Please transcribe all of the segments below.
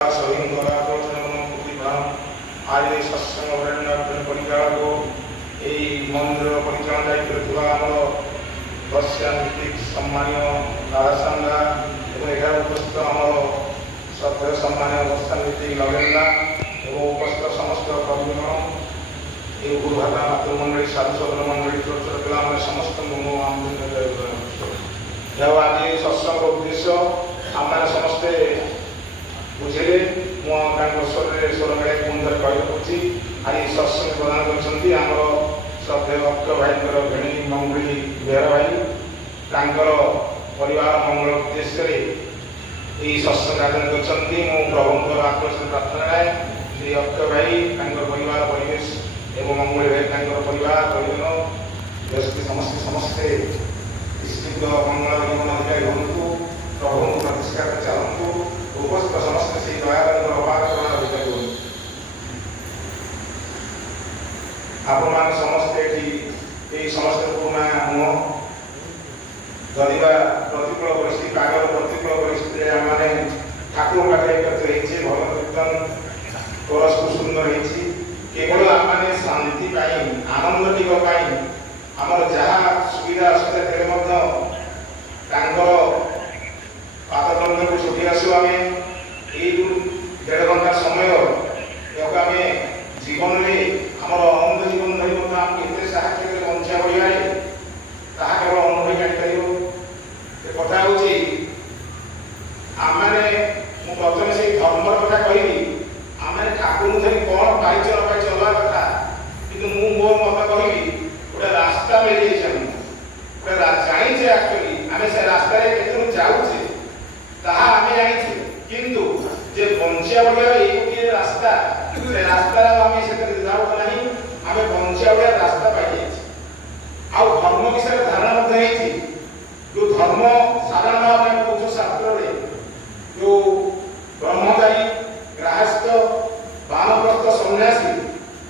आज सत्संग परिचालक मंदिर परिचालन दायित्व आमर दस्याभिक सम्मान्य दादासांगा एवं उपस्थित आमर श्रद्धेय सम्मान्य दस्याभिक नवेंदा एवं उपस्थित समस्त कर्मीगण ये गुरुभाता मातृमंडली साधु सदन मंडली छोट छोट पिला समस्त आज सत्संग उद्देश्य आम समस्ते बुझे स्वरमेल पुनः कही आज सत्संग प्रदान कर श्रद्धेय भक्त भाई भेणी मंगली बेहर भाई परिवार मंगल उद्देश्य सत्संग आयोजन कर प्रभु आत्मश प्रार्थना है श्री भक्त भाई परिवार परिवेश एवं मंगली भाई परिवार परिजन व्यक्ति समस्ते समस्ते निश्चित मंगल जीवन अधिकारी हूँ प्रभु प्रतिष्ठा चलतु उपस्थित समस्त से दयाबंधु अपार अधिकारी हूँ आपण समस्ते समस्त पुराणा मुह गदिबा प्रतिकूल परिस्थिति पागल प्रतिकूल परिस्थिति आम ठाकुर पाखे एकत्र भल कीर्तन कोरस को सुंदर केवल आम शांति आनंद टीकाई आमर जहाँ सुविधा असुविधा पादबंध को छुटी आसू आम डेढ़ घंटा समय आम जीवन में आमर अनंत जीवन धरी आमको एत साहय बंचा बढ़िया केवल अनुभव जापर कथा हूँ आम प्रथम से धर्म कथा कहि आम ठाकुर धरी कौन पाइच न पाइच अलग कथा कि मो मत कहि गोटे रास्ता मिल जाइए एक्चुअली आम से रास्ता जाऊे आम जाइए किंतु जे बंचिया बढ़िया ये गोटे रास्ता से रास्ता आम से निर्धारण ना आम बंचिया बढ़िया रास्ता पाई आउ धर्म विषय धारणा जो धर्म साधारण भाव कौन शास्त्र जो ब्रह्मचारी गृहस्थ बानप्रस्थ सन्यासी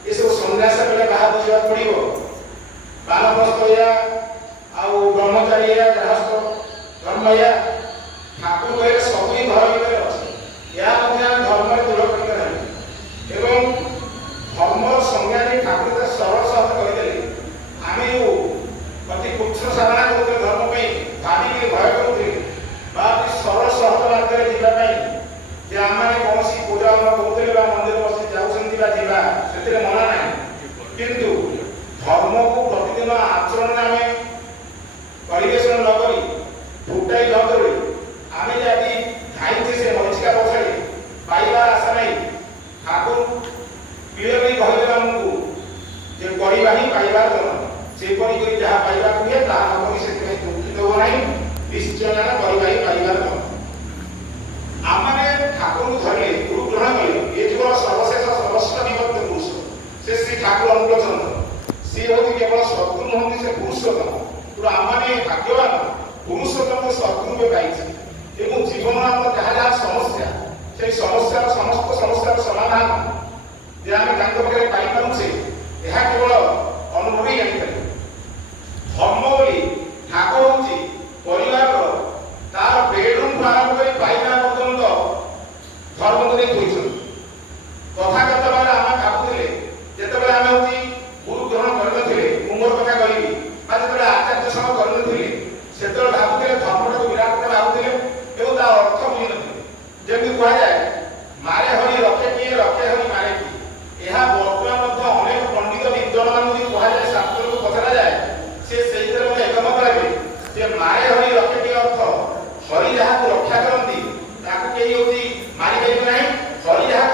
ये सब सन्यास बेले बाहर बुझा पड़ो बानप्रस्थ या ब्रह्मचारी या गृहस्थ धर्म या ठाकुर कहे सब ही घर भितर अच्छे धर्म दृढ़ कर धर्म संज्ञा ठाकुर सरल सहज करदे आम जो अति तुच्छ साधना करते धर्म भाविक भय करते सरल सहज मार्ग में जावाई आम कौन पूजा करते मंदिर बस जाऊँ मना ना किंतु धर्म को प्रतिदिन आचरण आम परिवेशन नक फुटाई नकरी आम यदि धाइचे से मरीचिका पछाड़ी पाइबार आशा नहीं ठाकुर क्लियरली कहदेव आमको जे करवा ही पाइबार जन से जहाँ पाइबा हुए ताकि से दुखित हो ना निश्चय करवा ही पाइबार जन आम ठाकुर को धरले गुरु ग्रहण कले ये जो सर्वशेष सर्वस्व विभक्त पुरुष से श्री ठाकुर अनुकूल चंद्र सी हूँ केवल शत्रु नुहति से पुरुषोत्तम आम भाग्यवान पुरुषोत्तम को शत्रु पाई जीवन आम जहाँ जहाँ समस्या से समस्या समस्त समस्या समाधान जे आम पाखे पाइपे यह केवल अनुभव ही जापर धर्म बोली ठाकुर हूँ परिवार तार बेडरूम आरंभ कर पाइना पर्यंत धर्म को नहीं कथा कथा बारे आम भावुले जिते आम हूँ गुरु ग्रहण करते मोर कथा कहि जो आचार्य सह करते से भावुले धर्मटा को विराट भावुले अर्थ बुझी नमी कहुए मारे हरि रखे किए रखे हरि मारे किए यह बर्तमान अनेक पंडित विद्वान मान कहुए शास्त्र को पचरा जाए से एकमत रहे मारे हरि रखे किए अर्थ हरि जहाँ रक्षा करती कहीं मारी पारे ना हरि जहाँ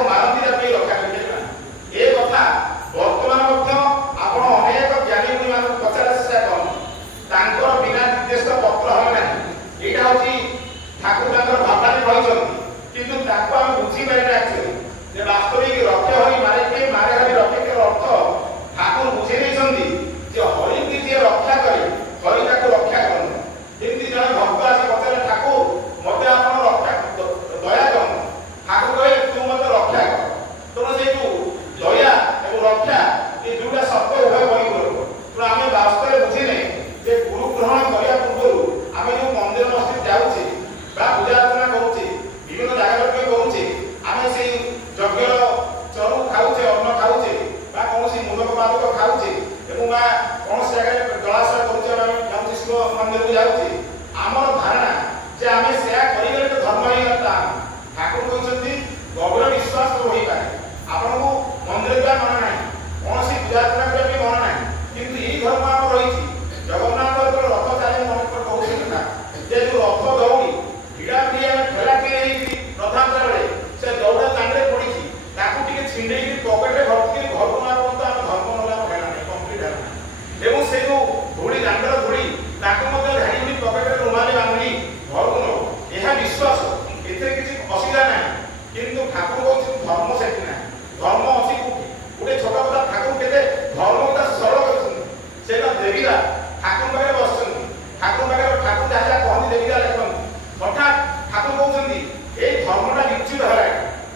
ଠାକୁର କହୁଛନ୍ତି ଧର୍ମ ସେଠି ନାହିଁ, ଧର୍ମ ଅଛି କୋଉଠି? ଗୋଟେ ଛୋଟ କଥା ଠାକୁର କେତେ ଧର୍ମ କଥା ସରଳ କରିଛନ୍ତି। ସେଇଟା ଦେବୀରା ଠାକୁର ପାଖରେ ବସିଛନ୍ତି, ଠାକୁର ପାଖରେ ଠାକୁର ଯାହା ଯାହା କହନ୍ତି ଦେବୀରା ଲେଖନ୍ତି। ହଠାତ୍ ଠାକୁର କହୁଛନ୍ତି ଏଇ ଧର୍ମଟା ବିଚ୍ୟୁତ ହେଲାଣି।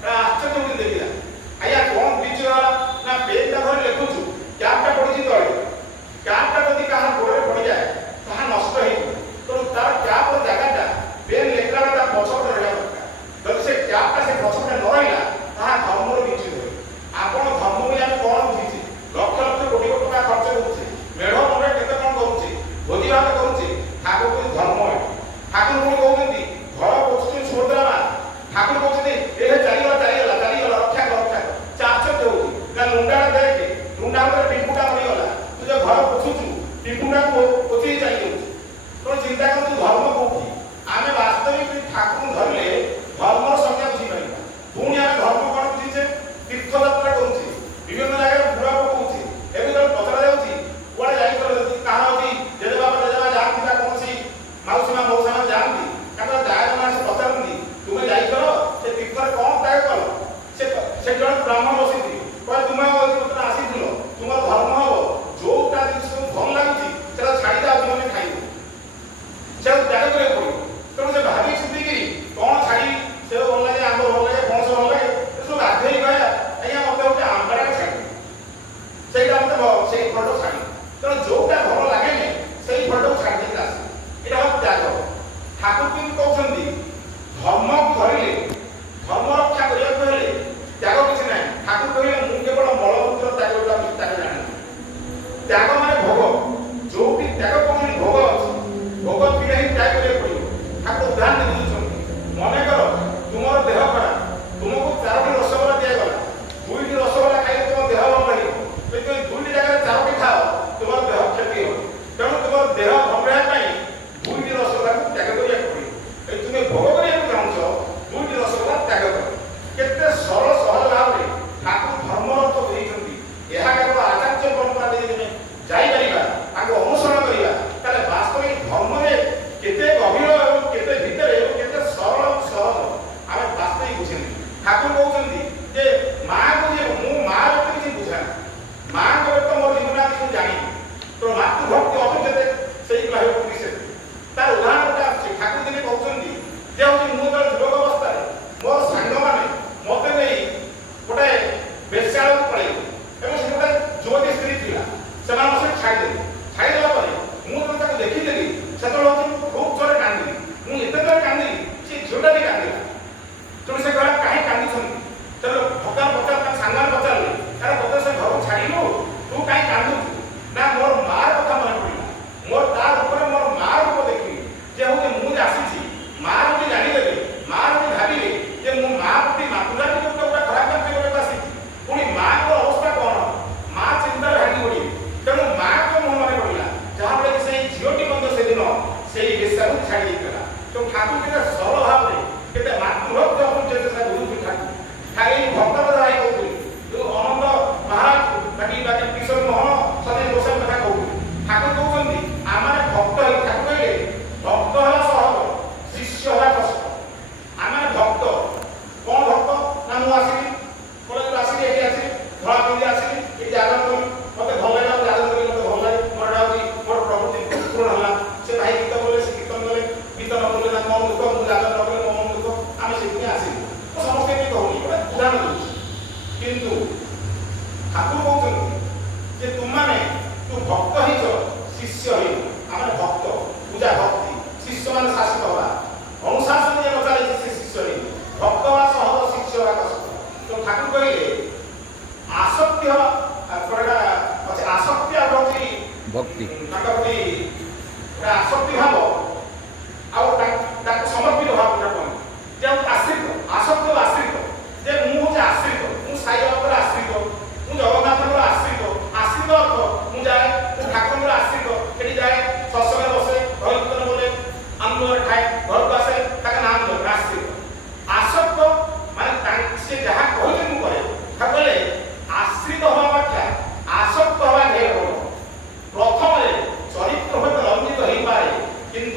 ଆଶ୍ଚର୍ଯ୍ୟ ହଉଛି ଦେବୀରା, ଆଜ୍ଞା କଣ ବିଚ୍ୟୁତ ହେଲା? ନା ପେନ୍ଟା ଧରି ଲେଖୁଛୁ, କ୍ୟାପ୍ଟା ପଡ଼ିଛି ତଳେ, କ୍ୟାପ୍ଟା ଯଦି କାହାର ଗୋଡ଼ରେ ପଡ଼ିଯାଏ ତାହା ନଷ୍ଟ ହେଇଯିବ। ତେଣୁ ତାର କ୍ୟାପ୍ର ଜାଗାଟା ପେନ୍ ଲେଖିଲା ବେଳେ ତା ପଛପଟେ ରହିବା ଦରକାର। ଯଦି ସେ କ୍ୟାପ୍ଟା ସେ ପଛପଟେ ନ ରହିଲା ତାହା ଧର୍ମର ବିଚ୍ୟୁତ ହୁଏ। ଆପଣ ଧର୍ମ ବୋଲି ଆମେ କଣ ବୁଝିଛେ? ଲକ୍ଷ ଲକ୍ଷ କୋଟି କୋଟି ଟଙ୍କା ଖର୍ଚ୍ଚ କରୁଛେ, ମେଢ଼ ମଣ୍ଡେ କେତେ କଣ କରୁଛେ, ଭୋଜି ଭାତ କରୁଛେ, ଠାକୁର କହୁଛି ଧର୍ମ। ଠାକୁର ପୁଣି କହୁଛନ୍ତି ଘର ପୋଛୁଛନ୍ତି ସୁଭଦ୍ରା ମା, ଠାକୁର କହୁଛନ୍ତି ଏ ଚାଲିଗଲା ଚାଲିଗଲା ଚାଲିଗଲା ରକ୍ଷା କର ରକ୍ଷା କର। ସେ ଆଶ୍ଚର୍ଯ୍ୟ ହଉଛି ନା ଲୁଣ୍ଡାଟା ଦେଖେ, ଲୁଣ୍ଡା ଉପରେ ପିମ୍ପୁଟା ମରିଗଲା, ତୁ ଯେ ଘର ପୋଛୁଛୁ ପିମ୍ପୁଟାକୁ ପୋଛେଇ ଚାଲିଯାଉଛି। ତେଣୁ ଚିନ୍ତା କରନ୍ତୁ ଧର୍ମ କୋଉଠି? ଆମେ ବାସ୍ତବିକ ଠାକୁରଙ୍କୁ ଧରିଲେ ଧର୍ମର ସଂଜ୍ଞା ବୁଝିପାରିବା। ପୁଣି ଆମେ ଧର୍ମ କଣ ବୁଝିଛେ? ତୀର୍ଥଯାତ୍ରା କରୁଛେ, ବିଭିନ୍ନ ଜାଗାରେ ବୁଡ଼ା ପକଉଛେ। ଏବେ ଯେତେବେଳେ ପଚରା ଯାଉଛି କୁଆଡ଼େ ଯାଇଥିଲ, ଯଦି କାହାର ଅଛି ଜେଜେବାପା ଜେଜେମା ଯାଆନ୍ତି ବା କୌଣସି ମାଉସୀ ମା ମଉସା ମା ଯାଆନ୍ତି, ତାଙ୍କର ଦାୟଜମା ସେ ପଚାରନ୍ତି ତୁମେ ଯାଇଥିଲ ସେ ତୀର୍ଥରେ କଣ ତ୍ୟାଗ କଲ? ସେ ଜଣେ ବ୍ରାହ୍ମଣ ବସିଥିବେ, କହିଲେ ତୁମେ ଆସିଥିଲ, ତୁମର ଧର୍ମ ହବ ଯୋଉଟା ଜିନିଷ ଭଲ ଲାଗୁଛି ସେଟା ଛାଡ଼ିଦେ, ଆଉ ତୁମେ ଖାଇବ, ସେଟା ତ୍ୟାଗ କରିବାକୁ ପଡ଼ିବ। ତେଣୁ ସେ ଭାବି ଚିନ୍ତିକିରି କଣ ଛାଡ଼ି, ସେ ଭଲ ଲାଗେ, ଆମ୍ବ ଭଲ ଲାଗେ, ପଣସ ଭଲ ଲାଗେ, ଏସବୁ ଗାଧେଇ କହିବା ଆଜ୍ଞା ମତେ ଗୋଟେ ଆମ୍ବଟାକୁ ଛାଡ଼ି, ସେଇଟା ମତେ ସେଇ ଫଳଟାକୁ ଛାଡ଼ି। ତେଣୁ ଯୋଉଟା ଭଲ ଲାଗେନି ସେଇ ଫଳଟାକୁ ଛାଡ଼ି ଦେଇକି ଆସେ, ଏଇଟା ହବ ତ୍ୟାଗ। ଠାକୁର କିନ୍ତୁ କହୁଛନ୍ତି ଧର୍ମକୁ ଧରିଲେ, ଧର୍ମ ରକ୍ଷା କରିବାକୁ ହେଲେ ତ୍ୟାଗ କିଛି ନାହିଁ। ଠାକୁର କହିଲେ ମୁଁ କେବଳ ମଳମୂତ୍ର ତ୍ୟାଗ ଜାଣିନି। ତ୍ୟାଗ ମାନେ ଭୋଗ, ଯୋଉଠି ତ୍ୟାଗ କହୁଛନ୍ତି ଭୋଗ ଅଛି, ଭୋଗ ଥିଲେ ହିଁ ତ୍ୟାଗ କରିବାକୁ ପଡ଼ିବ। ଠାକୁର ଉଦାହରଣ ଦେଇ ଦେଉଛନ୍ତି, ମନେକର ତୁମର ଦେହ ଖରାପ, ତୁମକୁ 4ଟି ରସଗୋଲା ଦିଆଗଲା, 2ଟି ରସଗୋଲା ଖାଇଲେ ତୁମ ଦେହ ଭଲ ରହିବ, ଯଦି ତୁମେ 2ଟି ଜାଗାରେ 4ଟି ଖାଅ ତୁମର ଦେହ କ୍ଷତି ହେବ। ତେଣୁ ତୁମର ଦେହ ଭଲ ରହିବା ପାଇଁ 2ଟି ରସଗୋଲାକୁ ତ୍ୟାଗ କରିବାକୁ ପଡ଼ିବ। ଯଦି ତୁମେ ଭୋଗ କରିବାକୁ ଚାହୁଁଛ 2ଟି ରସଗୋଲା ତ୍ୟାଗ କର। କେତେ ସରଳ ସହଜ ଭାବରେ ଠାକୁର ଧର୍ମର ଅର୍ଥ ଦେଇଛନ୍ତି। ଏହା କେବଳ ଆଚାର୍ଯ୍ୟ ପରମ୍ପରା ଦେଇ ଆମେ ଯାଇପାରିବା, ତାଙ୍କୁ ଅନୁସରଣ କରିବା, ତାହେଲେ ବାସ୍ତବିକ ଧର୍ମରେ କେତେ ଗଭୀର ଏବଂ କେତେ ଭିତରେ ଏବଂ କେତେ ସରଳ ସହଜ ଆମେ ବାସ୍ତବିକ ବୁଝିନି। ଠାକୁର କହୁଛନ୍ତି ଯେ ମାଆକୁ ଯେ ମୁଁ ମା ବ୍ୟକ୍ତି କିଛି ବୁଝାନି, ମାଆଙ୍କ ବ୍ୟକ୍ତ ମୋର ଜୀବନ କିଛି ଜାଣିନି। ତେଣୁ ମାତୃଭକ୍ତି ଅଭିଜ୍ଞତା ସେଇ ଭାଇଭକ୍ତି ସେ ତାର ଉଦାହରଣଟା ଆସୁଛି। ଠାକୁର ଦିନେ କହୁଛନ୍ତି ଯେ ହଉଛି ମୁଁ ଯେତେବେଳେ ଯୁବକ ଅବସ୍ଥାରେ ମୋର ସାଙ୍ଗମାନେ ମତେ ନେଇ ଗୋଟେ ବେଶ୍ୟାଳୟକୁ ପଳେଇଲେ ଏବଂ ସେ ଗୋଟେ ଯୁବତୀ ସ୍ତ୍ରୀ ଥିଲା, ସେମାନେ ସେ ଛାଡ଼ିଦେଲେ। ଛାଡ଼ିଦେଲା ପରେ ମୁଁ ଯେତେବେଳେ ତାକୁ ଦେଖିଦେଲି ସେତେବେଳେ ହଉଛି ମୁଁ ଖୁବ୍ ଜୋରରେ କାନ୍ଦିଲି। ମୁଁ ଏତେ ଜୋରରେ କାନ୍ଦିଲି ସେ ଝିଅଟା ବି କାନ୍ଦିଲା। ତେଣୁ ସେ କହିଲା କାହିଁ କାନ୍ଦିଛନ୍ତି? ତେଣୁ ଭଗବାନ ପଚାର ତାଙ୍କ ସାଙ୍ଗମାନେ ପଚାରିଲେ, ଆରେ ତତେ ସେ ଘରକୁ ଛାଡ଼ିଲୁ, ତୁ କାହିଁ କାନ୍ଦୁଛୁ? ନା ମୋର ମାଆ କଥା ମନେ ପଡ଼ିଲା, ମୋର ତା ଉପରେ ମୋର ମାଆ ରୂପ ଦେଖିଲି ଯେ ହଉଛି ମୁଁ ଯେ ଆସିଛି। ମାଆ ଯଦି ଜାଣିଦେବେ, ମାଆ ଯଦି ଭାବିବେ ଯେ ମୁଁ ମାଆ ପ୍ରତି ମାତୃଜାତି ଗୋଟେ ଖରାପ କାର୍ଯ୍ୟ କରିବାକୁ ଆସିଛି, ପୁଣି ମାଆଙ୍କ ଅବସ୍ଥା କଣ? ମାଆ ଚିନ୍ତାରେ ଭାଙ୍ଗି ପଡ଼ିବେ। ତେଣୁ ମାଆଙ୍କ ମୁହଁ ମନେ ପଡ଼ିଲା, ଯାହାଫଳରେ କି ସେଇ ଝିଅଟି ମଧ୍ୟ ସେଦିନ ସେଇ ବେଶ୍ୟାକୁ ଛାଡ଼ି ଦେଇଥିଲା। ତେଣୁ ଠାକୁର କେତେ ସରଳ ଭାବରେ କେତେ ମାତୃଭକ୍ତି ଅପରିଚୟ ବୁଝୁଛି ଠାକୁର। ଏଇ ଭକ୍ତପଦ ଭାଇ କହୁଥିଲି, ଯୋଉ ଅନନ୍ତ ମହାରାଜ ବାକି କିଶୋର ମୋହନ ସତେ ଗୋସାଇ କଥା କହୁଥିଲି। ଠାକୁର କହୁଛନ୍ତି ଆମେ ଭକ୍ତ ହେଇ, ଠାକୁର କହିଲେ ଭକ୍ତ ହେଲା ସହଜ, ଶିଷ୍ୟ ହେଲା କଷ୍ଟ। ଆମେ ଭକ୍ତ କଣ? ଭକ୍ତ ନା ମୁଁ ଆସିଲି କଲେଜରୁ ଆସିଲି, ଏଠି ଆସିଲି, ଧଳା ପିନ୍ଧି ଆସିଲି, ଏଠି ଜାଗା କଲି, ମତେ ଭଲ ଲାଗିଲା, ଜାଗା କଲି, ମତେ ଭଲ ଲାଗେ, ମୋର ହଉଛି ମୋର ପ୍ରଭୃତି ପୂରଣ ହେଲା। ସେ ଭାଇ ଗୀତ ବୋଲେ, ସେ କୀର୍ତ୍ତନ କଲେ, ଗୀତ ନ ବୋଲେ ନା ମନ ଦୁଃଖ, ମୁଁ ଜାଗା ନ କଲେ ମୋ ମନ ଦୁଃଖ, ଆମେ ସେଥିପାଇଁ ଆସିଲୁ। ସମସ୍ତେ ଏମିତି କହୁନି, ଗୋଟେ ଉଦାହରଣ ଦେଉଛି। କିନ୍ତୁ ଠାକୁର କହୁଛନ୍ତି ଯେ ତୁମମାନେ ତୁ ଭକ୍ତ ହେଇଛ, ଶିଷ୍ୟ ହେଇନ। ଆମେ ଭକ୍ତ, ପୂଜା ଭକ୍ତି, ଶିଷ୍ୟ ମାନେ ଶାସିତ ହବା, ଅନୁଶାସନ ଯେ ନ ଚାଲିଛି ସେ ଶିଷ୍ୟ ହେଇନ। ଭକ୍ତ ହବା ସହଜ, ଶିଷ୍ୟ ହବା କଷ୍ଟ। ତ ଠାକୁର କହିଲେ ଆସକ୍ତି ହବା ଅଛି, ଆସକ୍ତି ଆଉ ହଉଛି ଭକ୍ତି, ତାଙ୍କ ପ୍ରତି ଗୋଟେ ଆସକ୍ତି ଭାବ ଆଉ ତାଙ୍କୁ ସମର୍ପିତ ଭାବ କହନ୍ତି ଯେ ଆଶ୍ରିତ, ଆସକ୍ତ ଆଶ୍ରିତ, ଯେ ମୁଁ ହଉଛି ଆଶ୍ରିତ, ମୁଁ ସାଇ ବାବାଙ୍କର ଆଶ୍ରିତ, ମୁଁ ଜଗନ୍ନାଥଙ୍କର ଆଶ୍ରିତ। ଆଶ୍ରିତ ଅର୍ଥ ମୁଁ ଯାଏ, ମୁଁ ଠାକୁରଙ୍କର ଆଶ୍ରିତ, ସେଠି ଯାଏ, ସତ୍ସଙ୍ଗରେ ବସେ, ଘର କୀର୍ତ୍ତନ ବୋଲେ, ଆନନ୍ଦରେ ଖାଏ, ଘରକୁ ଆସେ, ତାଙ୍କ ନାମ ଧରେ ଆଶ୍ରିତ। ଆସକ୍ତ ମାନେ ସେ ଯାହା କହିଲେ ମୁଁ କରେ। କହିଲେ ଆଶ୍ରିତ ହବା ଅପେକ୍ଷା ଆସକ୍ତ ହବା ଢେର ଭଲ। ପ୍ରଥମରେ ଚରିତ୍ର ହୁଏତ ରଞ୍ଜିତ ହେଇପାରେ, କିନ୍ତୁ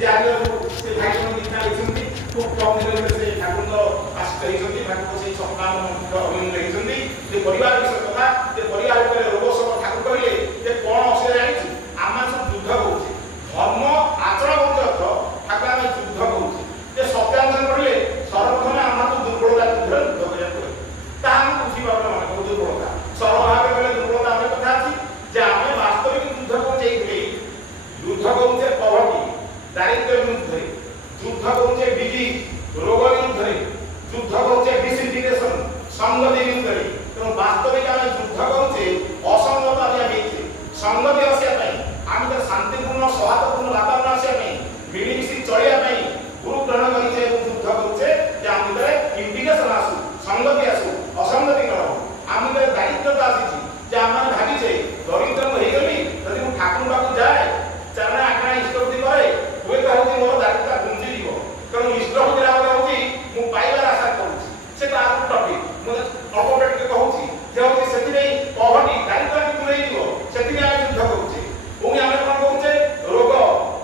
ଯେ ଆଜି ସେ ଭାଇ ଜଣ ଦୀକ୍ଷା ଦେଇଛନ୍ତି খুব কম দিনের সে ঠাকুর আশ্রিত হয়েছেন ঠাকুর সেই সপ্তাহ অভিনন্দন হয়েছেন যে পরিবার বিষয় কথা যে পরিবার ভিতরে রোগ সব ঠাকুর কহিলে যে কোণ অসুবিধা জানিଛୁ ଆମେ ସବୁ ଯୁଦ୍ଧ କରୁଛେ ଧର୍ମ ଆଚରଣ କରୁଛେ ଅର୍ଥ ଠାକୁର ଆମେ ଯୁଦ୍ଧ କରୁଛେ ଯେ ସତ୍ୟାନ୍ୱେଷଣ କରିଲେ ସର୍ବପ୍ରଥମେ ଆମର ଦୁର୍ବଳତା ଯୁଦ୍ଧରେ ଯୁଦ୍ଧ କରିବାକୁ ପଡ଼ିବ ତାହା ଆମେ ବୁଝିପାରୁନା ମାନେ ବହୁତ ଦୁର୍ବଳତା ସରଳ ଭାବେ କହିଲେ ଦୁର୍ବଳତା ଆମେ କଥା ଅଛି ଯେ ଆମେ ବାସ୍ତବିକ ଯୁଦ୍ଧ କରୁଛେ ଏଇଥିରେ ଯୁଦ୍ଧ କରୁଛେ ପଭର୍ଟି ଦାରିଦ୍ର୍ୟ ବିରୁଦ୍ଧରେ যুদ্ধ করছে ডিজিজ রোগ বিরুদ্ধে যুদ্ধ করছে ডিসইন্টিগ্রেশন সংগতি বিরুদ্ধে তেমন বাস্তবিক আমি যুদ্ধ করছে অসংগত আমি হয়েছে সংগতি আসিয়া পাই আমি তো শান্তিপূর্ণ সৌহার্দ্যপূর্ণ বাতাবরণ আসিয়া পাই মিলিমিশি চলিয়া পাই গুরু গ্রহণ করেছে এবং যুদ্ধ করছে যে আমি ইন্টিগ্রেশন আসু সংগতি আসু অসংগতি ন আমি দারিদ্রতা আসিছি যে আমার ভাবিছে দরিদ্র হয়ে গেলি যদি মু ঠাকুর পাখু যায় চারণে আখড়া ইষ্টপতি করে ହୁଏ ତ ହେଉଛି ମୋର ଦାରିଦ୍ରତା ଘୁଞ୍ଚିଯିବ ତେଣୁ ଇଷ୍ଟପତି ରାଗ ହେଉଛି ମୁଁ ପାଇବାର ଆଶା କରୁଛି ସେଟା ଆଉ ଟପିକ୍ ମୁଁ ଅଳ୍ପ ଟିକେ କହୁଛି ଯେ ହେଉଛି ସେଥିପାଇଁ ପଭର୍ଟି ଦାରିଦ୍ରତା ଦୂରେଇଯିବ ସେଥିପାଇଁ ଆମେ ଯୁଦ୍ଧ କରୁଛେ ପୁଣି ଆମେ କ'ଣ କରୁଛେ ରୋଗ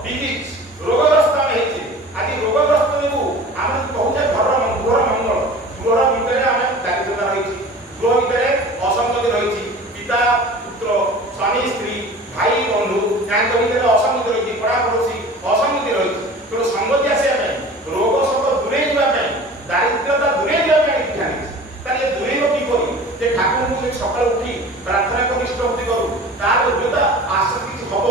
ଡିଜିଜ୍ ରୋଗଗ୍ରସ୍ତ ଆମେ ହେଇଛେ ଆଜି ରୋଗଗ୍ରସ୍ତ ଯୋଗୁଁ ଆମେ କହୁଛେ ଗୃହର ମଙ୍ଗଳ ଗୃହର ଭିତରେ ଆମେ ଦାରିଦ୍ରତା ରହିଛି ଗୃହ ଭିତରେ ଅସଙ୍ଗତି ରହିଛି ପିତା ପୁତ୍ର ସ୍ୱାମୀ ସ୍ତ୍ରୀ ଭାଇ ବନ୍ଧୁ ତାଙ୍କ ଭିତରେ ଅସଙ୍ଗତି ରହିଛି ପଡ଼ା ପଡ଼ୋଶୀ ଅସଙ୍ଗତି ରହିଛି ତେଣୁ ସଂଗତି ଆସିବା ପାଇଁ ରୋଗ ସବ ଦୂରେଇ ଯିବା ପାଇଁ ଦାରିଦ୍ର୍ୟତା ଦୂରେଇ ଯିବା ପାଇଁ ଦୀକ୍ଷା ନେଇଛି ତାହେଲେ ଏ ଦୂରେଇବ କିପରି ଯେ ଠାକୁରଙ୍କୁ ଯଦି ସକାଳୁ ଉଠି ପ୍ରାର୍ଥନା କରି ଇଷ୍ଟପତି କରୁ ତାର ଯୋଉଟା ଆଶା କିଛି ହବ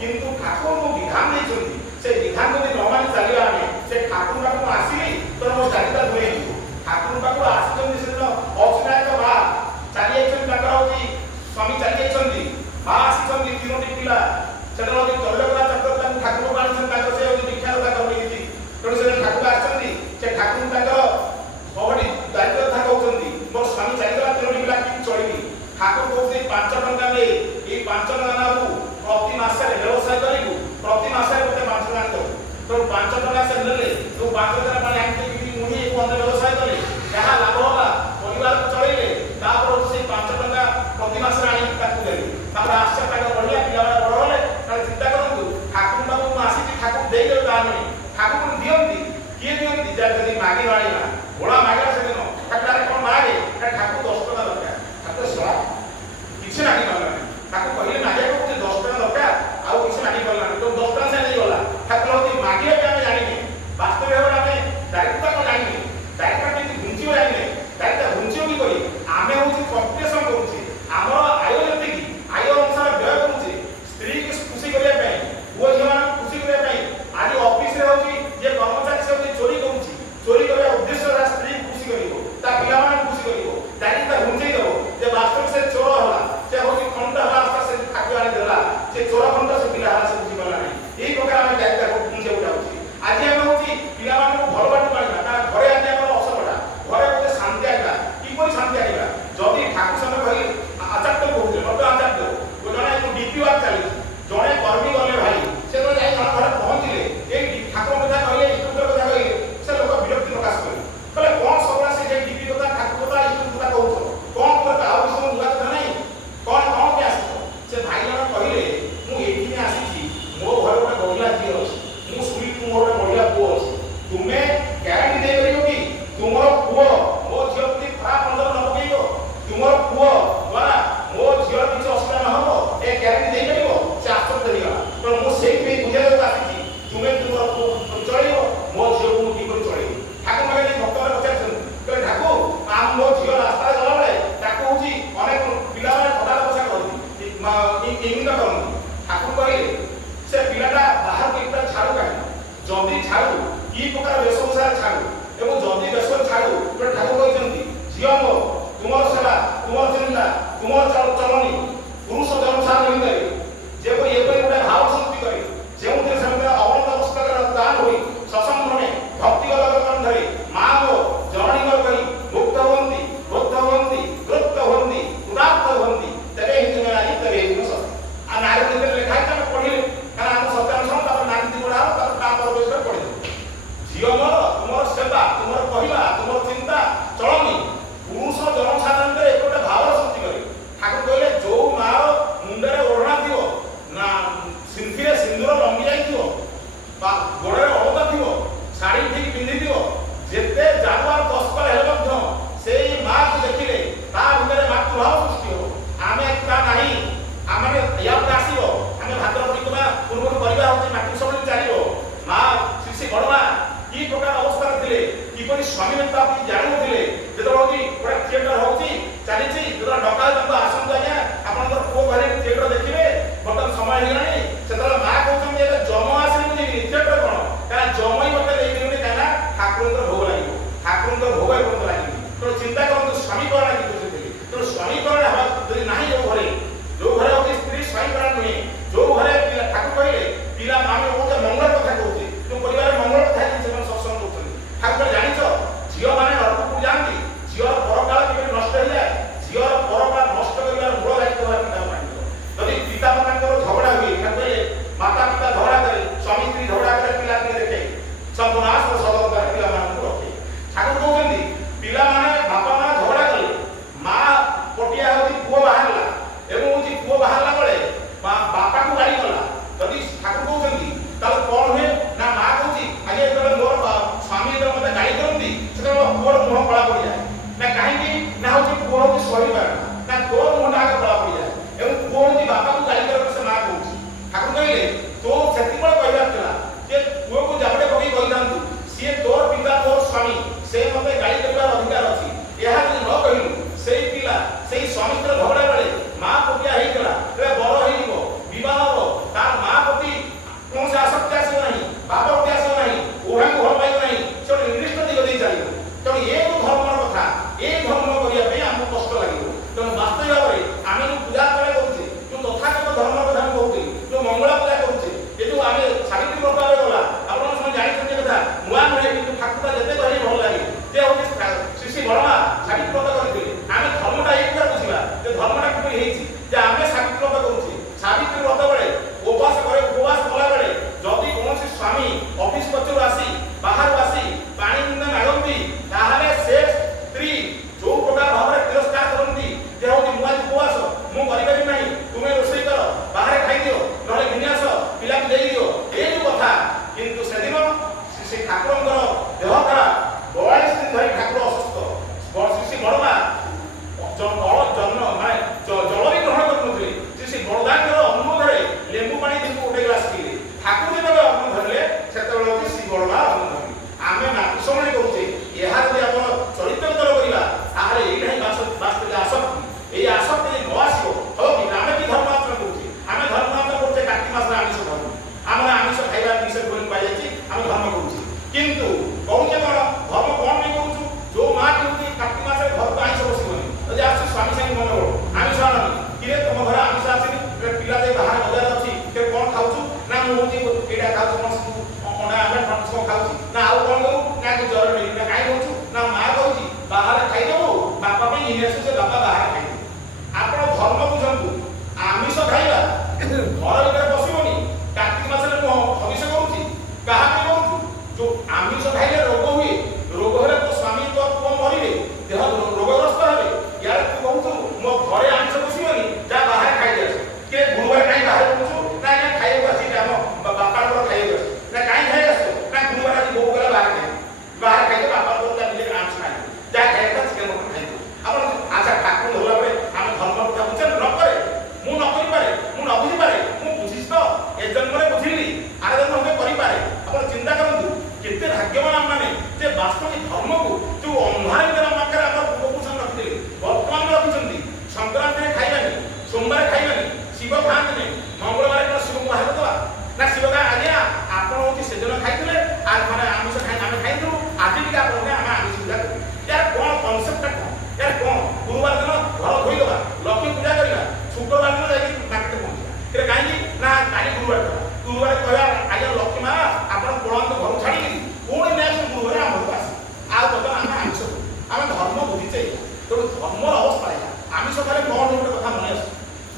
କିନ୍ତୁ ଠାକୁରଙ୍କୁ ବିଧାନ ଦେଇଛନ୍ତି ସେ ବିଧାନ ଯଦି ନ ମାନି ଚାଲିବା ଆମେ ସେ ଠାକୁର ପାଖକୁ ଆସିଲି ତ ମୋ ଦାରିଦ୍ର୍ୟତା ଦୂରେଇ ଯିବ ଠାକୁର ପାଖକୁ ଆସିଛନ୍ତି ସେଦିନ ଅଚିନାୟକ ମା ଚାଲି ଯାଇଛନ୍ତି ତାଙ୍କର ହେଉଛି ସ୍ୱାମୀ ଚାଲି ଯାଇଛନ୍ତି ମା ଆସିଛନ୍ତି ତିନୋଟି ପିଲା ସେତେବେଳେ ଯଦି ଚନ୍ଦ୍ରକଳା ଚକ୍ର ତାଙ୍କୁ ଠାକୁରଙ୍କୁ ଆଣିଛନ୍ତି ତାଙ୍କର ସେ ହେଉଛି ଦୀକ୍ଷାର ତାଙ୍କର ନେଇଛି ତେଣୁ ସେ ଠାକୁର ଆସିଛନ୍ତି ସେ ଠାକୁରଙ୍କୁ ତାଙ୍କର ପଭର୍ଟି ଦାରିଦ୍ର୍ୟ କଥା କହୁଛନ୍ତି ମୋର ସ୍ୱାମୀ ଚାଲିଗଲା ତିନୋଟି ପିଲା କେମିତି ଚଳିବି ଠାକୁର କହୁଛନ୍ତି 5 ଟଙ୍କା ନେଇ ଏଇ 5 ଟଙ୍କା ନେବୁ ପ୍ରତି ମାସରେ ବ୍ୟବସାୟ କରିବୁ ପ୍ରତି ମାସରେ ମୋତେ 5 ଟଙ୍କା ଦେବୁ ତେଣୁ 5 ଟଙ୍କା ସେ ନେଲେ ତୁ 5 ଟଙ୍କା ପାଣି ଆଣିକି ମୁଢ଼ି ଅନ୍ୟ ବ୍ୟବସାୟ କଲେ ଯାହା ଲାଭ ହେଲା ପରିବାରକୁ ଚଳେଇଲେ ତାପରେ ସେଇ 5 ଟଙ୍କା ପ୍ରତି ମାସରେ ଆଣିକି ତାକୁ ଦେଲେ ତାପରେ ଆଶ୍ଚର୍ଯ୍ୟ ତାଙ୍କ ବଢ଼ିଆ ପିଲାମାନେ ବଡ଼ ହେଲେ ତାହେଲେ ଚିନ୍ତା କରନ୍ତୁ ଠାକୁର ପାଖକୁ ଆସିଛି ଠାକୁର ଦେଇଦେବେ ତାହା ନୁହେଁ ଠାକୁର ଦିଅନ୍ତି କିଏ ଦିଅନ୍ତି ଯଦି ମାଗି ଆଣିଲା ଘୋଡ଼ା ମାଗିଲା ସେଦିନ ଠାକୁର କ'ଣ ମାଗେ ଠାକୁର 10 ଟଙ୍କା ଦରକାର ଠାକୁର ଶଳା କିଛି ମାଗି ପାରିଲାନି ତାକୁ କହିଲେ ମାଗିବାକୁ ଯେ 10 ଟଙ୍କା ଦରକାର ଆଉ କିଛି ମାଗି ପାରିଲାନି ତ 10 ଟଙ୍କା ସେ ନେଇଗଲା ଠାକୁର ହେଉଛି ମାଗିବା ପାଇଁ ଆମେ ଜାଣିନେ ବାସ୍ତବ ଭାବରେ ଆମେ ଦାରିଦ୍ରତା କ'ଣ ଜାଣିନେ ଦାରିଦ୍ରତା କେମିତି ଘୁଞ୍ଚିବ ଜାଣିନେ ଦାରିଦ୍ରତା ଘୁଞ୍ଚିବ କିପରି ଆମେ ହେଉଛି କମ୍ପିଟିସନ କରୁଛେ ଆମର ଆୟ ଯେତିକି ଆୟ ଅନୁସାରେ ବ୍ୟୟ କରୁଛେ ସ୍ତ୍ରୀକୁ ଖୁସି କରିବା ପାଇଁ ପୁଅ ଝିଅମାନଙ୍କୁ ଖୁସି କରିବା ପାଇଁ ଆଜି ଅଫିସରେ ହେଉଛି ଯେ କର୍ମଚାରୀ ସେ ହେଉଛି ଚୋରି କରୁଛି ଚୋରି କରିବା ଉଦ୍ଦେଶ୍ୟରେ ସ୍ତ୍ରୀକୁ ଖୁସି କରିବ ତା ପିଲାମାନଙ୍କୁ ଖୁସି କରିବ ଦାରିଦ୍ରତା ଘୁଞ୍ଚେଇ ଦେବ ଯେ ବାସ୍ତବିକ ସେ ଚୋର ହେଲା ସେ ହେଉଛି ଖଣ୍ଡ ହେଲା ସେ ଖାଦ୍ୟ ଆଣି ଦେଲା ସେ ଚୋର ଖଣ୍ଡ ସେ ପିଲା ହେଲା ସେ ବୁଝିପାରିଲା ନାହିଁ ଏହି ପ୍ରକାର ଆମେ ଦାରିଦ୍ରତାକୁ ଘୁଞ୍ଚେଇବାକୁ ଯାଉଛି ଆଜି ଆମେ ହେଉଛି ପିଲାମାନଙ୍କୁ ଭଲ ବାଟ ପାଇବା କାରଣ ଘରେ ଆଜି ଆମର ଅସଫଳତା ଘରେ ଗୋଟେ ଶାନ୍ତି ଆଣିବା କିପରି ଶାନ୍ତି ଆଣିବା ଯଦି ଠାକୁର ସାମନେ କହିଲେ ଆଚାର୍ଯ୍ୟ କହୁଥିଲେ ମତେ ଆଚାର୍ଯ୍ୟ ଜଣେ ଡିପି ୱାର୍କ ଚାଲିଛି ଜଣେ କର୍ମୀ ଗଲେ ଭାଇ ସେ ତ ଯାଇ ଜଣେ ଘରେ ପହଞ୍ଚିଲେ ଏଇ ଠାକୁର କଥା କହିଲେ ଇଷ୍ଟଙ୍କ କଥା କହିଲେ ସେ ଲୋକ ବିରକ୍ତି ପ୍ରକାଶ କଲେ କହିଲେ କ'ଣ ସବୁବେଳେ ସେ ଯେ ଡିପି କଥା ଠାକୁର କଥା ଇଷ୍ଟ କଥା କହୁଛ କ'ଣ କଥା ଆଉ କିଛି ନୂଆ କଥା ନାହିଁ କ'ଣ ପାଇଁ ଆସିଛ ସେ ଭାଇ ଜଣେ କହିଲେ ମୁଁ ଏଇଠି ଆସିଛି ମୋ ଘରେ ଗୋଟେ ବଢିଆ ଝିଅ ଅଛି ମୁଁ ଶୁଣିଲି ମୋର ଗୋଟେ ବଢିଆ ପୁଅ ଅଛି ତୁମେ ଗ୍ୟାରେଣ୍ଟି ଦେଇପାରିବ କି ତୁମର ପୁଅ ମୋ ଝିଅ ପ୍ରତି ଖରାପ ନଜର ନ ପକେଇବ ତୁମର ପୁଅ ଦ୍ୱାରା ମୋ ଝିଅର କିଛି ଅସୁବିଧା ନ ହେବ ଏ ଗ୍ୟାରେଣ୍ଟି ଦେଇପାରିବ ସେ ଆଶ୍ଚର୍ଯ୍ୟ ହେଇଗଲା ତେଣୁ ମୁଁ ସେଇଥିପାଇଁ ବୁଝାଇବାକୁ ଆସିଛି ତୁମେ ତୁମର ପୁଅ ଚଳେଇବ ମୋ ଝିଅକୁ ମୁଁ କିପରି ଚଳେଇବି ଠାକୁର ମାନେ ଭକ୍ତମାନେ ପଚାରିଛନ୍ତି କହିଲେ ଠାକୁର ମୋ ଝିଅ ରାସ୍ତାରେ ଗଲାବେଳେ ତାକୁ ହେଉଛି ଅନେକ ପିଲାମାନେ କଦାଳ ବସା କରନ୍ତି ଇଙ୍ଗିତ କରନ୍ତି ଠାକୁର କହିଲେ ସେ ପିଲାଟା ବାହାରକୁ ଏକଟା ଛାଡ଼ୁ କାହିଁ ଯଦି ଛାଡ଼ୁ କି ପ୍ରକାର ବେଶଭୂଷାରେ ଛାଡ଼ୁ ଏବଂ ଯଦି ବେଶ ଛାଡ଼ୁ ଠାକୁର କହିଛନ୍ତି ଝିଅ ମୋ ତୁମର ସେବା ତୁମର ଚିନ୍ତା ତୁମର ଚଳଣି ପୁରୁଷ ଜନସାଧାରଣ ଭିତରେ ଯେପରି ଏପରି ଗୋଟେ ଭାବ ସୃଷ୍ଟି କରି ଯେଉଁଥିରେ ସେମାନେ ଅବନତ ଅବସ୍ଥାରେ ଦାନ ହୋଇ ସସମ୍ଭ୍ରମେ ଭକ୍ତିଗତ କଣ୍ଠରେ ମା ମୋ ଜନନୀଙ୍କ କହି ମୁକ୍ତ ହୁଅନ୍ତି ବୌଦ୍ଧ ହୁଅନ୍ତି ତୃପ୍ତ ହୁଅନ୍ତି ଉଦାତ୍ତ ହୁଅନ୍ତି ତେବେ ହିଁ ତୁମେ ଆଜି ତେବେ ହିଁ ତୁମ ସତ୍ୟ ଆଉ ନାରୀ ଭିତରେ ଲେଖା ହେଇଛି ଆମେ ପଢ଼ିଲେ କାରଣ ଆମ ସତ୍ୟାନୁସରଣ ତାପରେ ନାରୀ ପଢ଼ା ହେବ ତାପରେ ତା ପର ବିଷୟରେ ପଢ଼ିଦେବୁ ଝିଅ ମୋର ତୁମର ସେବା ତୁମର କହିବା ତୁମର ଚିନ୍ତା ଚଳନି ପୁରୁଷ ଜନସାଧାରଣରେ ଗୋଟେ ଭାବର ସୃଷ୍ଟି କରେ ଠାକୁର କହିଲେ ଯୋଉ ମାର ମୁଣ୍ଡରେ ଓଢ଼ଣା ଥିବ ନା ଶାଢ଼ୀ ଠିକ ପିନ୍ଧିଥିବ, ଯେତେ ଜାନୁଆର ଦଶକର ହେଲେ ମଧ୍ୟ ସେଇ ମାକୁ ଦେଖିଲେ ତା ଭିତରେ ମାତୃଭାବ ସୃଷ୍ଟି ହେବ। ଆମେ ତା ନାହିଁ, ଆମେ ୟା ଉପରେ ଆସିବ, ଆମେ ଭାତ ପରିକ୍ରମା ପୂର୍ବରୁ କରିବା ହେଉଛି ମାଟି ସବୁବେଳେ ଚାଲିବ। ମା ଶ୍ରୀ ବଡ଼ମା କି ପ୍ରକାର ଅବସ୍ଥାରେ ଥିଲେ, କିପରି ସ୍ୱାମୀ ତାକୁ ଜାଣୁଥିଲେ। ଯେତେବେଳେ ହଉଛି ଗୋଟେ ଥିଏଟର ହଉଛି ଚାଲିଛି, ଯେତେବେଳେ ଡକା ତାଙ୍କୁ ଆସନ୍ତୁ ଆଜ୍ଞା ଆପଣଙ୍କର ପୁଅ ଘରେ ଥିଏଟର ଦେଖିବେ, ବର୍ତ୍ତମାନ ସମୟ ହେଇଗଲାଣି, ସେତେବେଳେ ମା କହୁଛନ୍ତି ଏବେ ଜମ ଆସିଲେ ମୁଁ ଯିବିନି, ଥିଏଟର କଣ, କାରଣ ଜମଇ ମତେ ଦେଇଦେଉନି, କାହିଁକିନା ଠାକୁରଙ୍କର ଭୋଗ ଲାଗିବ, ଠାକୁରଙ୍କର ଭୋଗ ଏପର୍ଯ୍ୟନ୍ତ ଲାଗିବ। ତେଣୁ ଚିନ୍ତା କରନ୍ତୁ ସ୍ୱାମୀକରଣ କିନ୍ତୁ ସେଥିରେ। ତେଣୁ ସ୍ୱାମୀକରଣ ହେବା ଯଦି ନାହିଁ ଯୋଉ ଘରେ ହଉଛି ସ୍ତ୍ରୀ ସ୍ୱାମୀକରଣ ନୁହେଁ, ଯୋଉ ଘରେ ଠାକୁର କହିଲେ ପିଲା ଆମେ କହୁଛେ ମଙ୍ଗଳ କଥା କହୁଛେ, ଯୋଉ ପରିବାର ମଙ୍ଗଳ କଥା ହେଇଛି ସେମାନେ ସତ୍ସଙ୍ଗ କରୁଛନ୍ତି। ଠାକୁର ଜାଣିଛ ଝିଅ ମାନେ ନରକକୁ ଯାଆନ୍ତି, ଝିଅର ପରକାଳ କିପରି ନଷ୍ଟ ହେଇଯାଏ, ଝିଅର ପରକାଳ ନଷ୍ଟ କରିବାର ମୂଳ ଦାୟିତ୍ୱ ହେଲା ପିତା ମାତାଙ୍କର। ଯଦି ପିତା ମାତାଙ୍କର ଝଗଡ଼ା ହୁଏ, ଠାକୁର ମାତା ପିତା ଝଗଡ଼ା କରେ, ସ୍ୱାମୀ ସ୍ତ୍ରୀ ଝଗଡ଼ା କରେ, ପିଲାକୁ ଦେଖେ, ସର୍ବନାଶର ସଦରତାରେ ପିଲାମାନଙ୍କୁ ରଖେ। ଠାକୁର କହୁଛନ୍ତି ପିଲାମାନେ ବାପା ମା ଝଗଡ଼ା କଲେ, ମା ପଟିଆ ହଉଛି ପୁଅ ବାହାରିଲା ଏବଂ ହଉଛି ପୁଅ ବାହାରିଲା ବେଳେ ବାପାକୁ ଗାଳି କଲା, ଯଦି ଠାକୁର କହୁଛନ୍ତି ତାହେଲେ କଣ ହୁଏ ନା ମା କହୁଛି ଆଜ୍ଞା ଯେତେବେଳେ ମୋର ସ୍ୱାମୀ ଯେତେବେଳେ ମତେ ଗାଳି କରନ୍ତି ସେତେବେଳେ ମୋ ପୁଅର ମୁହଁ କଳା ପଡ଼ିଯାଏ, ନା କାହିଁକି ନା ହଉଛି ପୁଅ ହଉଛି ସହିପାରେ ନା ତୋ ମୁହଁଟା ଆଗ କଳା ପଡ଼ିଯାଏ ଏବଂ ପୁଅ ହଉଛି ବାପାକୁ ଗାଳି କରିବା ସେ ମା କହୁଛି। ଠାକୁର କହିଲେ ତୋ ସେତିକିବେଳେ କହିବାର ଥିଲା ଯେ ପୁଅକୁ ଜାବୁଡେ ପକେଇ କହିଥାନ୍ତୁ ସିଏ ତୋର ପିତା ତୋର ସ୍ୱାମୀ, ସେ ମତେ ଗାଳି କରିବାର ଅଧିକାର ଅଛି। ଏହା ଯଦି ନ କହିଲୁ ସେଇ ପିଲା ସେଇ ସ୍ୱାମୀ ସ୍ତ୍ରୀ ଝଗଡ଼ା ବେଳେ ମା ପଟିଆ ହେଇଥିଲା, ଏବେ ବଡ଼ ହେଇଯିବ, ବିବାହ ହବ, ତାର ମା ପ୍ରତି କୌଣସି ଆସକ୍ତି ଆସିବ ନାହିଁ, ବାପ ପ୍ରତି ଆସିବ ନାହିଁ, ଉଭୟଙ୍କୁ ଭଲ ପାଇବ ନାହିଁ, ସେ ଗୋଟେ ନିର୍ଦ୍ଦିଷ୍ଟ ଦିଗ ଦେଇ ଚାଲିବ। ତେଣୁ ଏ ଯୋଉ ଧର୍ମର କଥା, ଏ ଧର୍ମ କରିବା ପାଇଁ ଆମକୁ କଷ୍ଟ ଲାଗିବ। ତେଣୁ ବାସ୍ତବିକ ଭାବରେ ଆମେ ଯୋଉ ପୂଜା କରିବା କରୁଛେ, ଯୋଉ ତଥାଗତ ଧର୍ମ କଥା ଆମେ କହୁଛେ, ଯୋଉ ମଙ୍ଗଳା ପୂଜା କରୁଛେ, ଏ ଯୋଉ ଆମେ ସାବିତ୍ରୀ ବ୍ରତ ଗଲା ଆପଣ ସେମାନେ ଜାଣିଛନ୍ତି କଥା ନୂଆ ନୁହେଁ, କିନ୍ତୁ ଠାକୁର ଯେତେ କହିଲେ ଭଲ ଲାଗେ ଯେ ହଉଛି ଶ୍ରୀ ବଡ଼ମା ସାବିତ୍ରୀ ବ୍ରତ କରିଥିଲେ। ଆମେ ଧର୍ମଟା ଏଇ କଥା ବୁଝିବା ଯେ ଧର୍ମଟା କିପରି ହେଇଛି, ଯେ ଆମେ ସାବିତ୍ରୀ ବ୍ରତ କରୁଛେ, ସାବିତ୍ରୀ ବ୍ରତ ବେଳେ ଉପବାସ କଲା ବେଳେ ଯଦି କୌଣସି ସ୍ୱାମୀ ଅଫିସ ପଛରୁ ଆସି ବାହାରୁ ଆସି ପାଣି ମାଗନ୍ତି, ତାହେଲେ ସେ ସ୍ତ୍ରୀ ଯୋଉ ପ୍ରକାର ଭାବରେ ତିରସ୍କାର କରନ୍ତି ଯେ ହଉଛି ମୁଁ ଆଜି ଉପବାସ, ମୁଁ କରିପାରିବି ନାହିଁ, ତୁମେ ରୋଷେଇ କର, ବାହାରେ ଖାଇଦିଅ, ନହେଲେ ଘିନି ଆସ, ପିଲାକୁ ଦେଇଦିଅ, ଏ ଯୋଉ କଥା। କିନ୍ତୁ ସେଦିନ ସେ ଠାକୁରଙ୍କର ଦେହ ଖରାପ, 42 ଦିନ ଧରି ଠାକୁର ଅସୁସ୍ଥ, ଶ୍ରୀ ବଡ଼ମା ଜଳ ବି ଗ୍ରହଣ କରୁନଥିଲେ, ଶ୍ରୀ ବଡ଼ଦାଙ୍କର ଅନୁରୋଧରେ ଲେମ୍ବୁ ପାଣି ଦିନକୁ ଗୋଟେ ଗ୍ଲାସ ପିଇଲେ। ଠାକୁର ଯେତେବେଳେ ଅନ୍ନ ଧରିଲେ ସେତେବେଳେ ହଉଛି ଶ୍ରୀ ବଡ଼ମା ଅନ୍ନ ଧରିଲେ। ଆମେ ନାଟୁସମୟ କରୁଛେ, ଏହା ଯଦି ଆପଣ ଚରିତ୍ରତର କରିବା ତାହେଲେ ଏଇଟା ହିଁ ବାସ୍ତବିକ ଆସକ୍ତି। ଏଇ ଆସକ୍ତି ଯଦି ନ ଆସିବ ହବ କି ଆମେ କି ଧର୍ମାଚରଣ କରୁଛେ, ଆମେ ଧର୍ମାଚରଣ କରୁଛେ କାର୍ତ୍ତିକ ମାସରେ ଆମିଷ ଧର୍ମ, ଆମର ଆମିଷ ଖାଇବା ନିଷେଧ ପାଇଯାଇଛି, ଆମେ ଧର୍ମ କରୁଛେ। କିନ୍ତୁ କହୁଛେ କଣ ଧର୍ମ କଣ ପାଇଁ କରୁଛୁ, ଯୋଉ ମା କେମିତି କାର୍ତ୍ତିକ ମାସରେ ଘରକୁ ଆଇଁଷ ବସିବନି, ଯଦି ଆସୁଛି ସ୍ୱାମୀ ସାଙ୍ଗେ ମନେ ହବ ଆମିଷ ଆଣନି, କିରେ ତମ ଘରେ ଆମିଷ ଆସିନି, ପିଲା ଯାଇ ବାହାରେ ବଜାର ଅଛି, ସେ କଣ ଖାଉଛୁ ନା ମୁଁ ହଉଛି ଏଇଟା ଖାଉଛି, କଣ ଅଣ୍ଡା ଆମଲେଟ୍ କଣ ଖାଉଛି ନା ଆଉ କଣ କରୁ ନା ଜ୍ୱର ନେଇ ନା କାହିଁ ରହୁଛୁ ନା ମା କହୁଛି ବାହାରେ ଖାଇଦେବୁ, ବାପା ପାଇଁ ଇଏ ଆସୁ ସେ ବାପା ବାହାରେ ଖାଇଦେବୁ। ଆପଣ ଧର୍ମ ବୁଝନ୍ତୁ, ଆମିଷ ଖାଇବା ଘର ଭିତରେ ବସିବନି, କାର୍ତ୍ତିକ ମାସରେ ମୁଁ ହବିଷ କରୁଛି, କାହା ପାଇଁ କରୁଛୁ, ଯୋଉ ଆମିଷ ଖାଇଲେ ରୋଗ ହୁଏ, ରୋଗ ହେଲେ ତୋ ସ୍ୱାମୀ ତୋ ପୁଅ ମରିବେ, ଦେହ ରୋଗଗ୍ରସ୍ତ ହେବେ, ୟାର ତୁ କହୁଛୁ ମୋ ଘରେ ଆମିଷ ବସିବନି, ଯା ବାହାରେ ଖାଇଦେ ଆସ, କିଏ ଗୁରୁବାର କାହିଁ ବାହାରେ କରୁଛୁ ନା ଆଜ୍ଞା ଖାଇବାକୁ ଆସିଛି ଆମ ବାପାଙ୍କର ଖାଇବାକୁ ଆସ ନା କାହିଁ ଖାଇବାକୁ ଆସ ନା ଗୁରୁବାର ଆଜି ବୋଉ ଗଲା ବାହାରେ ଖାଇଦେ, ବାପା ବୋଉ ତା ନିଜେ ଆମିଷ ଖାଇଦେ, ଯାହା ଖାଇବା ଚିକେନ ମଟନ ଖାଇଦେ। ଆପଣ ଆଚ୍ଛା ଠାକୁର ଧରିଲା ପରେ ଆମେ ଧର୍ମ କଥା ବୁଝେ ନ କରେ, ମୁଁ ନ କରିପାରେ, ମୁଁ ନ ବୁଝିପାରେ, ମୁଁ ବୁଝିଛି ତ ଏ ଜନ୍ମରେ ବୁଝିଲି, ଆର ଜନ୍ମ ହତେ କରିପାରେ। ଆପଣ ଚିନ୍ତା କରନ୍ତୁ କେତେ ଭାଗ୍ୟବାନ ଆମମାନେ ଯେ ବାସ୍ତବିକ ଧର୍ମକୁ ଯୋଉ ଅନ୍ଧାର ଭିତରେ ଆମ ପାଖରେ ଆମର ପୂର୍ବପୁରୁଷ ରଖିଥିଲେ ବର୍ତ୍ତମାନ ରଖିଛନ୍ତି। ସଂକ୍ରାନ୍ତିରେ ଖାଇବାନି, ସୋମବାର ଖାଇବାନି, ଶିବ ଖାଆନ୍ତିନି, ମଙ୍ଗଳବାର କଣ ଶିବଙ୍କୁ ବାହାର ଦେବା ନା ଶିବ ଆଜ୍ଞା ଆପଣ ହଉଛି ସେଦିନ ଖାଇଥିଲେ ମାନେ ଆମିଷ ଆମେ ଖାଇଥିଲୁ, ଆଜି ଟିକେ ଆପଣଙ୍କ ଆମେ ଆମିଷ ପୂଜା କରୁ। ୟାର କଣ କନସେପ୍ଟଟା କଣ, ୟାର କଣ ଗୁରୁବାର ଦିନ ଘର ଧୋଇଦେବା, ଲକ୍ଷ୍ମୀ ପୂଜା କରିବା, ଶୁକ୍ରବାର ଦିନ ଯାଇକି ମାର୍କେଟରେ ପହଞ୍ଚିବା, ସେଟା କାହିଁକି ନା କାଲି ଗୁରୁବାର କହିବା ଆଜ୍ଞା ଲକ୍ଷ୍ମୀ ମା ଆପଣ ପଳାନ୍ତୁ ଘରକୁ ଛାଡ଼ିକିରି, ପୁଣି ନେକ୍ସଟ ଗୁରୁବାର ଆମ ଘରକୁ ଆସିବେ, ଆଉ ବର୍ତ୍ତମାନ ଆମେ ଆମିଷ କରୁ, ଆମେ ଧର୍ମ ବୁଝିଛେ। ତେଣୁ ଧର୍ମର ଅବସ୍ଥା ଏହା, ଆମିଷ ଖାଲି କଣ ଗୋଟେ କଥା ମନେ ଆସେ,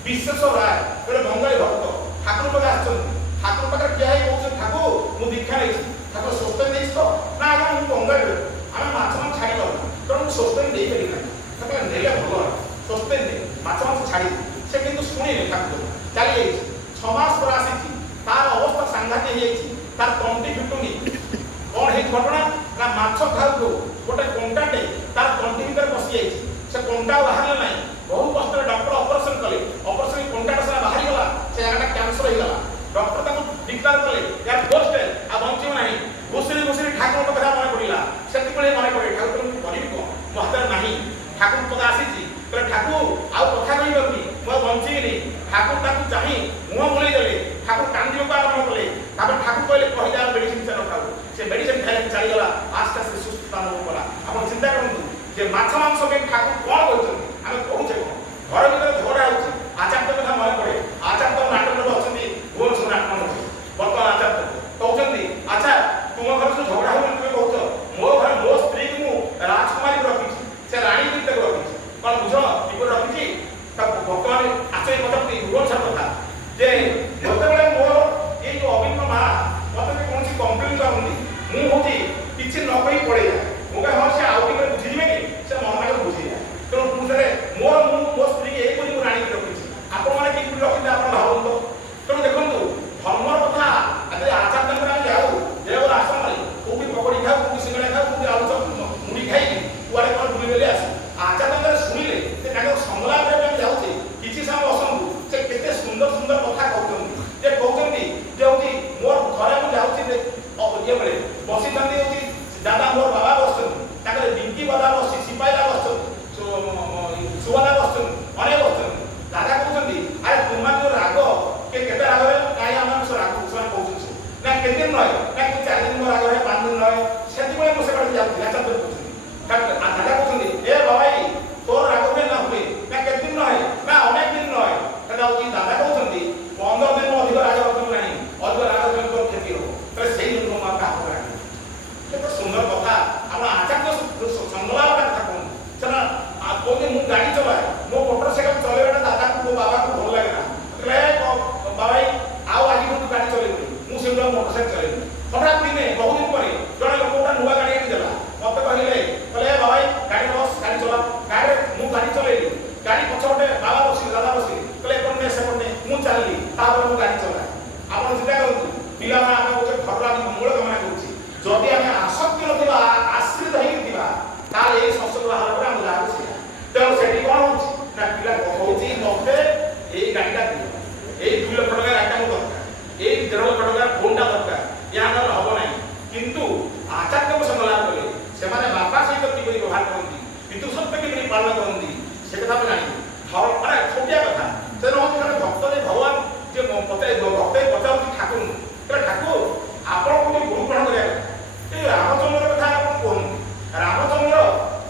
ବିଶ୍ଵେଶ୍ୱର ରାୟ ଗୋଟେ ବଙ୍ଗାଳୀ ଭକ୍ତ ଠାକୁର ପାଖରେ ଆସିଛନ୍ତି, ଠାକୁର ପାଖରେ ଠିଆ ହେଇ କହୁଛନ୍ତି ଠାକୁର ମୁଁ ଦୀକ୍ଷା ନେଇଛି, ଠାକୁର ସ୍ୱସ୍ତିକ ଦେଇଛି ତ ନା ଆଜ୍ଞା ମୁଁ ବଙ୍ଗାଳୀ, ଆମେ ମାଛ ଛାଡ଼ି ପାରୁନୁ, ତେଣୁ ମୁଁ ସ୍ୱସ୍ତିକ ଦେଇପାରିବି ନାହିଁ, ତାପରେ ନେଲେ ଭଲ ସ୍ୱସ୍ତିକ ନେଇ ମାଛ ଛାଡ଼ି, ସେ କିନ୍ତୁ ଶୁଣିଲେ ଠାକୁର ଚାଲିଯାଇଛି। 6 ମାସ ପରେ ଆସିଛି, ତାର ଅବସ୍ଥା ସାଂଘାତିକ ହେଇଯାଇଛି, ତାର ତଣ୍ଟି ଫିଟୁନି, କଣ ହେଇଛି ଘଟଣା ନା ମାଛ ଖାଉ ଗୋଟେ କଣ୍ଟାଟେ ତାର ତଣ୍ଟି ଭିତରେ ପଶି ଯାଇଛି, ସେ କଣ୍ଟା ବାହାରିଲା ନାହିଁ, ବହୁ କଷ୍ଟରେ ଡକ୍ଟର ଅପରେସନ କଲେ, ଅପରେସନ କଣ୍ଟାଟା ସାରା ବାହାରିଗଲା, ସେ ଜାଗାଟା କ୍ୟାନ୍ସର ହେଇଗଲା। ଡକ୍ଟର ତାକୁ ଡିକ୍ଲାର କଲେ ୟାର ପୋଷ୍ଟ ଆଉ ବଞ୍ଚିବ ନାହିଁ। ଘୁଷୁରି ଘୁଷୁରି ଠାକୁରଙ୍କ କଥା ମନେ ପଡ଼ିଲା, ସେତିକିବେଳେ ମନେ ପଡ଼େ ଠାକୁର ମୁଁ କରିବି କ'ଣ, ମୋ ହାତରେ ନାହିଁ। ଠାକୁରଙ୍କ କଥା ଆସିଛି, କହିଲେ ଠାକୁର ଆଉ କଥା କହିପାରୁନି, ମୁଁ ଆଉ ବଞ୍ଚିବିନି। ଠାକୁର ତାକୁ ଚାହିଁ ମୁହଁ ବୁଲେଇ ଦେଲେ, ଠାକୁର କାନ୍ଦିବାକୁ ଆରମ୍ଭ କଲେ। ତାପରେ ଠାକୁର କହିଲେ କହିଦେ ଆଉ ମେଡିସିନ ଚାଲ ଖାଉ। ସେ ମେଡିସିନ ଖାଇବାକୁ ଚାଲିଗଲା, ଆସ୍ତେ ଆସ୍ତେ ସୁସ୍ଥତା ଅନୁଭବ କଲା। ଆପଣ ଚିନ୍ତା କରନ୍ତୁ ଯେ ମାଛ ମାଂସ ପାଇଁ ଠାକୁର କ'ଣ କରୁଛନ୍ତି, ଆମେ କହୁଛେ କ'ଣ? ଘର ଭିତରେ ଝଗଡ଼ା ହେଉଛି, ଆଚାର୍ଯ୍ୟ କଥା ମନେ ପଡ଼େ। ଆଚାର୍ଯ୍ୟ ନାଟକରେ ଅଛନ୍ତି ଭୁବନେଶ୍ୱର ନାଟକ ମନ୍ତ୍ରୀ, ବର୍ତ୍ତମାନ ଆଚାର୍ଯ୍ୟ କହୁଛନ୍ତି ଆଚ୍ଛା ତୁମ ଘରେ ସବୁ ଝଗଡ଼ା ହଉଛି, ତୁମେ କହୁଛ ମୋ ଘରେ ମୋ ସ୍ତ୍ରୀକୁ ମୁଁ ରାଜକୁମାରୀକୁ ରଖିଛି, ସେ ରାଣୀ ତାକୁ ରଖିଛି, କ'ଣ ବୁଝ କିପରି ରଖିଛି? ତାକୁ ବର୍ତ୍ତମାନ ଆଚାର୍ଯ୍ୟ ପଚାରନ୍ତି ଭୁବନେଶ୍ୱର କଥା ଯେ ଯେତେବେଳେ ମୋର ଏଇ ଯେଉଁ ଅଭିନ୍ନ ମା ମୋତେ କୌଣସି କମ୍ପ୍ଲେନ୍ କରନ୍ତି, ମୁଁ ହେଉଛି କିଛି ନ କହି ପଳେଇଯାଏ। ମୁଁ କହେ ହଁ ସେ ଆଉ ଟିକେ ବୁଝିଯିବେନି, ସେ ମନଟାକୁ ବୁଝିଯାଏ। ତେଣୁ ମୁଁ ମୋ ସ୍ତ୍ରୀକି ଏଇପରି ମୁଁ ରାଣୀକି ରଖିଛି, ଆପଣମାନେ କିପରି ରଖିଲେ ଆପଣ ଭାବନ୍ତୁ। ତେଣୁ ଦେଖନ୍ତୁ ଧର୍ମର କଥା ଆଜି ଆଚାର୍ଯ୍ୟଙ୍କର ଆମେ ଯାଉ ଦେବର ଆଶ୍ରମରେ କୋଉଠି ପକୋଡ଼ି ଖାଉ, କୋଉଠି ସିଙ୍ଗଡ଼ା ଖାଉ, କୋଉଠି ଆଳୁ ଚପ ମୁଢ଼ି ଖାଇକି କୁଆଡ଼େ କ'ଣ ବୁଲି ବୁଲି ଆସୁ। ଆଚାର୍ଯ୍ୟଙ୍କର ଶୁଣିଲେ ସେ ତାଙ୍କର ସଂଳାପରେ ଆମେ ଯାଉଛେ, କିଛି ସମୟ ବସନ୍ତୁ, ସେ କେତେ ସୁନ୍ଦର ସୁନ୍ଦର କଥା କହୁଛନ୍ତି। ଯେ କହୁଛନ୍ତି ଯେ ହେଉଛି ମୋର ଘରେ ମୁଁ ଯାଉଛି ଇଏ ବେଳେ ବସିଛନ୍ତି, ହେଉଛି ଦାଦା ମୋର ବାବା ବସୁଛନ୍ତି, ତାଙ୍କର ଡିଙ୍କି ବାଦା ବସି ସିପାହୀରା ବସୁଛନ୍ତି, ସୁବାଦା ବସୁଛନ୍ତି, ଅନେକ ବସୁଛନ୍ତି। ଦାଦା କହୁଛନ୍ତି ଆରେ ତୁମା ଯେଉଁ ରାଗ କେତେ ରାଗରେ କାହିଁ ଆମର ରାଗ ସେମାନେ କହୁଛନ୍ତି ନା କେତେ ଦିନ ରହେ ନା 4 ଦିନ ରାଗ ରହେ, 5 ଦିନ ରହେ। ସେତେବେଳେ ମୁଁ ସେପଟେ ଯାଉଥିଲି, ଆଚାର୍ଯ୍ୟ କହୁଛନ୍ତି। ଦାଦା କହୁଛନ୍ତି ଏ ବାବାଇ ତୋର ରାଗ ହୁଏ ନା ହୁଏ ନା କେତେ ଦିନ ରହେ ନା ଅନେକ ଦିନ ରହେ। ଦାଦା କହୁଛନ୍ତି 15 ଦିନ ଅଧିକ ରାଗ ରଖିବୁ ନାହିଁ, ଅଧିକ ରାଗ ରଖିଲେ ତୋର କ୍ଷତି ହବ। ତାହେଲେ ସେଇ ଦିନ ମୁଁ କାହାକୁ ରାଗି। କେତେ ସୁନ୍ଦର କଥା। ଆପଣ ଆଚାର୍ଯ୍ୟ ସଂଗଳାର କଥା କୁହନ୍ତୁ। ସେଟା କହୁଛନ୍ତି ମୁଁ ଗାଡ଼ି ଚଲାଏ, ମୋ ମୋଟର ସାଇକେଲ ଚଲେଇବାଟା ଦାଦାକୁ ମୋ ବାବାକୁ ଭଲ ଲାଗେ ନା। ବାବାଇ ଆଉ ଆଜି ମୁଁ ଗାଡ଼ି ଚଲେଇବି, ମୁଁ ସେଗୁଡ଼ା ମୋଟର ସାଇକେଲ ଚଲେଇବି। ହଠାତ୍ ଦିନେ ବହୁଦିନ ପରେ ଜଣେ ଲୋକ ଗୋଟେ ନୂଆ ଗାଡ଼ି ଆଣି ଦେଲା, ମତେ କହିଲେ ବାବାଇ ଗାଡ଼ି ବସ, ଗାଡ଼ି ଚଲା। ଗାଡ଼ିରେ ମୁଁ ଗାଡ଼ି ଚଲେଇଲି, ଗାଡ଼ି ପଛପଟେ ବାବା ବସିଲେ, ଦାଦା ବସିଲେ, କହିଲେ ଏପଟେ ନେ ସେପଟେ ନେ, ମୁଁ ଚାଲିଲି, ତାପରେ ମୁଁ ଗାଡ଼ି ଚଲାଏ। ଆପଣ ଚିନ୍ତା କରନ୍ତୁ ପିଲାମାନେ ଆମେ ଗୋଟେ ଘରର ମଙ୍ଗଳ କାମନା କରୁଛି, ଯଦି ଆମେ ଆସକ୍ତି ନଥିବା ଆଶ୍ରିତ ହେଇକି ଥିବା ତାହେଲେ ଏଇ ସଂସଦ ବାହାର ପରେ ଆମେ ଯାହାକୁ ସେଇଆ। ତେଣୁ ସେଠି କ'ଣ ହେଉଛି ନା ପିଲା କହୁଛି ମତେ ଏଇ ଗାଡ଼ିଟା ଦିଅ, ଏଇ 2 ଲକ୍ଷ ଟଙ୍କା ଗାଡ଼ିଟା ମୋ ଦରକାର, ଏଇ 1.5 ଲକ୍ଷ ଟଙ୍କା ଫୋନ୍ଟା ଦରକାର, ଏହା ନହେଲେ ହବ ନାହିଁ। କିନ୍ତୁ ଆଚାର୍ଯ୍ୟଙ୍କ ସଙ୍ଗ ଲାଭ କଲେ ସେମାନେ ବାପା ସହିତ କିପରି ବ୍ୟବହାର କରନ୍ତି, ପିତୃ ସତ୍ୟ କିପରି ପାଳନ କରନ୍ତି, ସେ କଥା ଆମେ ଜାଣିବୁ। ମାନେ ଛୋଟିଆ କଥା ତେଣୁ ହେଉଛି ଜଣେ ଭକ୍ତ ଯେ ଭଗବାନ ଯେ ଭକ୍ତ ପଚାରୁଛି ଠାକୁର, କହିଲେ ଠାକୁର ଆପଣ କୋଉଠି ଗୁରୁ ଗ୍ରହଣ କରିବା କଥା। ଏ ରାମଚନ୍ଦ୍ର କଥା ଆପଣ କୁହନ୍ତୁ। ରାମଚନ୍ଦ୍ର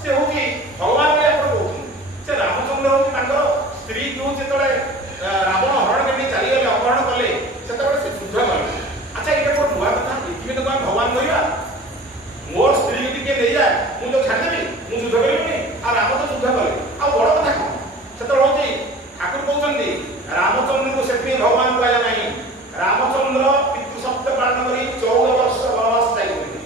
ସେ ହେଉଛି ଭଗବାନ ବୋଲି ଆପଣ କହୁଛନ୍ତି। ସେ ରାମଚନ୍ଦ୍ର ହେଉଛି ତାଙ୍କର ସ୍ତ୍ରୀକୁ ଯେତେବେଳେ ରାବଣ ହରଣ କରି ଚାଲିଗଲେ, ଅପହରଣ କଲେ, ସେତେବେଳେ ସେ ଯୁଦ୍ଧ କଲେ। ଆଚ୍ଛା ଏଇଟା ଗୋଟେ ନୂଆ କଥା, ପୃଥିବୀରେ ତ ଆମେ ଭଗବାନ କହିବା ମୋର ସ୍ତ୍ରୀ ଯଦି କିଏ ନେଇଯାଏ ମୁଁ ତ ଛାଡ଼ିଦେବି, ମୁଁ ଯୁଦ୍ଧ କରିବିନି। ଆଉ ରାମ ତ ଯୁଦ୍ଧ କଲେ, ଆଉ ବଡ଼ କଥା କ'ଣ? ସେତେବେଳେ ହେଉଛି ଠାକୁର କହୁଛନ୍ତି ରାମଚନ୍ଦ୍ରଙ୍କୁ ସେଥିପାଇଁ ଭଗବାନ କୁହାଯାଏ ନାହିଁ। ରାମଚନ୍ଦ୍ର ପିତୃ ସତ୍ୟ ପାଳନ କରି 14 ବର୍ଷ ବନବାସ ଯାଇଛନ୍ତି,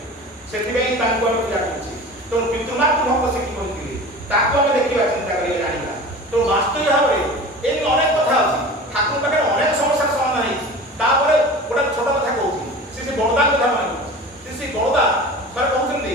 ସେଥିପାଇଁ ତାଙ୍କୁ ଆମେ ପୂଜା କରୁଛେ। ତେଣୁ ପିତୃମାତୃ ଭକ୍ତ ସେ କି କହିଥିଲେ ତାକୁ ଆମେ ଦେଖିବା, ଚିନ୍ତା କରିବା, ଜାଣିବା। ତେଣୁ ବାସ୍ତବିକ ଭାବରେ ଏମିତି ଅନେକ କଥା ଅଛି, ଠାକୁର ପାଖରେ ଅନେକ ସମସ୍ୟାର ସମାଧାନ ହେଇଛି। ତାପରେ ଗୋଟେ ଛୋଟ କଥା କହୁଛି, ସେ ବଳଦା କଥା ମନେ କରୁଛି। ସେ ବଳଦା ଥରେ କହୁଛନ୍ତି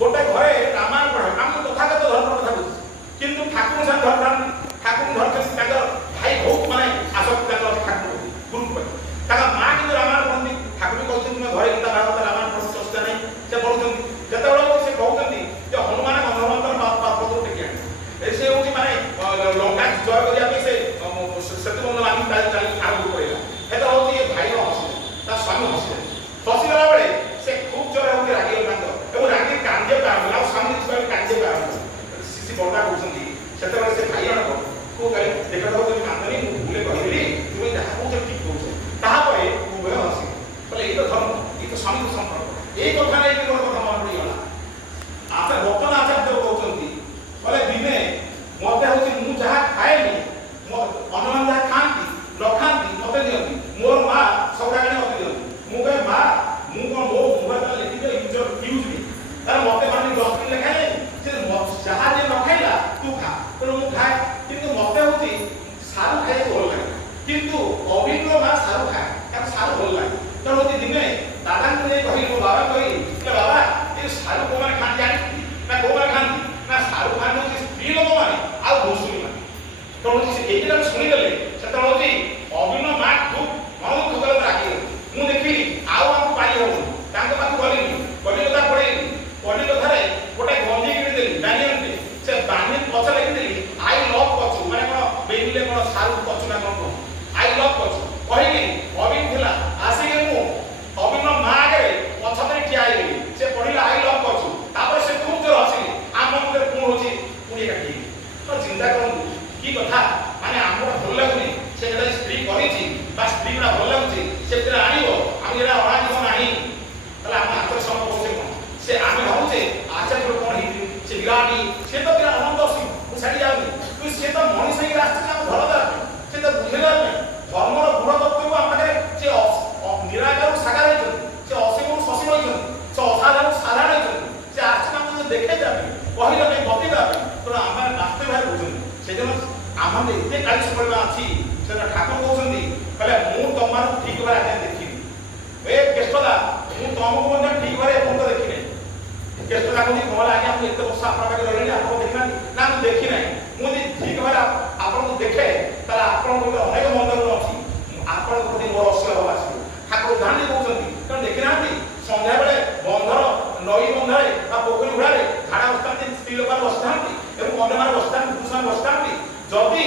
ଗୋଟେ ଘରେ ରାମାୟଣ ପଢ଼େ, ଆମେ ତଥାଗତ ଧର୍ମର କଥା କହୁଛି, କିନ୍ତୁ ଠାକୁର ସାଙ୍ଗେ ଧରିଥାନ୍ତି, ଠାକୁର ଧରିଛନ୍ତି ତାଙ୍କର ଭାଇ ବହୁତ ମାନେ ଆସକ୍ତି ତାଙ୍କର ଠାକୁର ଗୁରୁତ୍ୱ ପାଇଁ। ତାଙ୍କ ମା କିନ୍ତୁ ରାମାୟଣ ପଢ଼ନ୍ତି, ଠାକୁର କହୁଛନ୍ତି ତୁମେ ଘରେ ଗୀତା ଭାଗବତ ରାମାୟଣ ପଢ଼ୁଛ ଅସୁବିଧା ନାହିଁ, ସେ ପଢ଼ୁଛନ୍ତି। ଯେତେବେଳେ ସେ କହୁଛନ୍ତି ଯେ ହନୁମାନ ଗନ୍ଧର୍ବଙ୍କର ପତ୍ର ଟେକି ଆଣି ସେ ହେଉଛି ମାନେ ଲଙ୍କା ଜୟ କରିବା ପାଇଁ ସେ ସେତୁବନ୍ଧ ବାନ୍ଧି ଚାଲି ଆରମ୍ଭ କରିବା। ସେତେବେଳେ ହେଉଛି ଏ ଭାଇର ହସିଲେ, ତା ସ୍ୱାମୀ ହସିଲେ। ହସିଗଲା ବେଳେ ସେ ଖୁବ୍ ଜୋରରେ ହେଉଛି ରାଗିଲେ ତାଙ୍କ ଏବଂ ରାଗି କାନ୍ଦିବାକୁ ଆରମ୍ଭ, ଆଉ ସ୍ୱାମୀ ଯିବାକୁ କାନ୍ଦିବାକୁ ଆରମ୍ଭ। ଶିଶି ବଳଦା କହୁଛନ୍ତି ସେତେବେଳେ ସେ ଭାଇ ଜଣକ କହିଲେ ଦେଖ ଯଦି କାନ୍ଦନି, ମୁଁ ଭୁଲେ କହିଲି, ତୁମେ ଯାହା କହୁଛ ଠିକ୍ କହୁଛ। ତାପରେ ଉଭୟ ହସିଲେ, କହିଲେ ଏଇ ତ ଧର୍ମ, ଏଇ ତ ସ୍ୱାମୀ ସମ୍ପର୍କ। ଏଇ କଥା ନେଇକି ମୋର କଥା ମନେ ପଡ଼ିଗଲା। ବର୍ତ୍ତମାନ ଆଚାର୍ଯ୍ୟ କହୁଛନ୍ତି କହିଲେ ଦିନେ ମତେ ହେଉଛି ମୁଁ ଯାହା ଖାଏନି, ଅନ୍ୟମାନେ ଯାହା ଖାଆନ୍ତି ନ ଖାଆନ୍ତି ମତେ ଦିଅନ୍ତି, ମୋର ମା ସବୁଟା ଆଣି ମତେ ଦିଅନ୍ତି। ମୁଁ କହେ ମା ମୁଁ କ'ଣ ମୋ ମୁହଁରେ ତାହେଲେ ଲେଖିଦିଅ ୟୁଜ୍ ବି, ତାହେଲେ ମତେ ମାନେ 10 ଦିନ ଲେଖାଏ ସେ ଯାହା ଯିଏ ନ ଖାଇଲା ତୁ ଖା। ତେଣୁ ମୁଁ ଖାଏ, କିନ୍ତୁ ମତେ ହେଉଛି ସାରୁ ଖାଇବାକୁ ଭଲ ଲାଗେ, କିନ୍ତୁ ଅଭିଜ୍ଞ ମା ସାରୁ ଖାଏ, ତାକୁ ସାରୁ ଭଲ ଲାଗେ। ତେଣୁ ହେଉଛି ଦିନେ ଦାଦାଙ୍କୁ ନେଇ କହିଲି, ମୋ ବାବା କହିଲି मुसलिम तो ये शुणीदे से अभिन्न माँ खूब मन दुख कले रागी मुझे देखिली आउ पाई हो पाक गली गली कथा पढ़ेली गली कथार गोटे गंजी किଣିदेली बानियन से बानी पछ लिखिदेली आई लव कचु मैंने कौन बेबीले कौन सारू कचु ना कौन आई लव कचु कहली अभिन थिला आसिके मु अभिन्न माँ आगे पछरे ठिया से पढ़िला आई लव कचु तापर से खूब जोर हसिली आम मन कोन होची पुणी काटी तो चिंता करंतु की कथा माने हमर भल लागुनी से जेटा स्त्री करिछि बा स्त्री गुडा भल लागुछि से जेटा आनिबो हम जेटा अणा जीवन नाही तला हम आत्म सम होचे कोन से आमे भाउचे आचार्य कोन हिति से विराटी से तो तेरा अनंत सिंह मु साडी जाउनी तू से तो मनीष ही रास्ता काम भल दा से तो बुझेला धर्मर गुण तत्व को हम पाखे से निराकार साकार होइछन से असीम ससीम होइछन से असाधारण साधारण होइछन से आर्चना को देखे जाबे कहिला पे गति जाबे तो हम रास्ते बाहर बुझन से जन आमने एते काली पड़वा अछि से ठाकुर कहउछन्ती कहले मु तमार ठीक बार आके देखि ए केष्टदा मु तमको मने ठीक बार फोन देखि नै केष्टदा को कहला आगे हम एते वर्ष आपन पाके रहले आपन देखि ना मु देखि नै मु ठीक बार आपन को देखे ताला आपन को अनेक मंदिर अछि आपन को मोर अस्य हो आसी ठाकुर धानी कहउछन्ती कारण देखि नांती संध्या बेले बंधर नई बंधरे आ पोखरी हुड़ारे घाड़ा बस्तांती स्त्री लोक बस्तांती एवं अन्य मान बस्तांती पुरुष बस्तांती जदि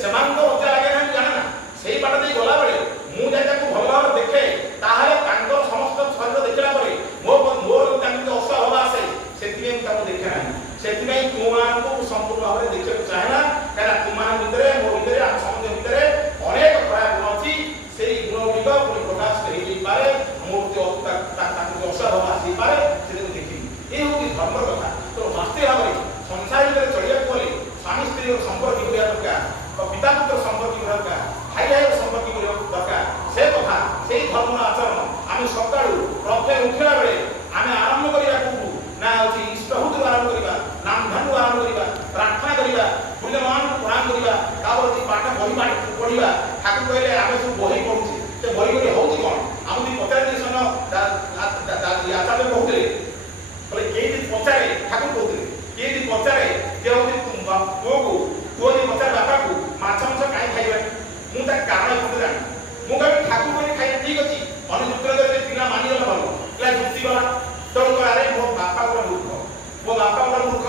सेमान मजा लगे ना जाने ना से बाट दे गला बेले मु जाय भल भाव देखे ताहले तांकर समस्त शरीर देखला परे मोर तांकर असा हवा आसे सेति में ताको देखे ना सेति में तुमान को संपूर्ण भाव देखि चाहे ना काना तुमान भितरे मोर भितरे आ समझ भितरे अनेक खराब गुण अछि सेई गुण गुलिका पुनि प्रकाश करि दै पारे मूर्ति ताको असा हवा आसी पारे से देखि ए होई धर्म कथा तो वास्तव भाव संसार भितरे चलिया कोले स्वामी स्त्री संपर्क करिया दरकार पिता पुत्र संपर्क करिया दरकार भाई भाई संपर्क करिया दरकार से कथा से धर्म आचरण आम सकाळू प्रत्येक उठिला बेले आम आरंभ करिया को ना होची इष्टहुत आरंभ करिया नाम धनु आरंभ करिया प्रार्थना करिया गुरुमान को प्रणाम करिया तावती पाठ बही पढ़िया ठाकुर कहले आमे सब बही पढुची ते बही करी होची कोन आम दी पचार दिन सन आचार्य कहउतले बोले के दिन पचारे ठाकुर कहउतले के दिन पचारे के होची पुओ को पचार बापा को माछ माछ काई खाइबा मु ता कारण कोते जानि मु कहि ठाकुर कोनी खाइ ठीक अछि अनुसूत्र करे पिला मानि गला भलो पिला जुक्ति गला तो अरे मो बापा को मूर्ख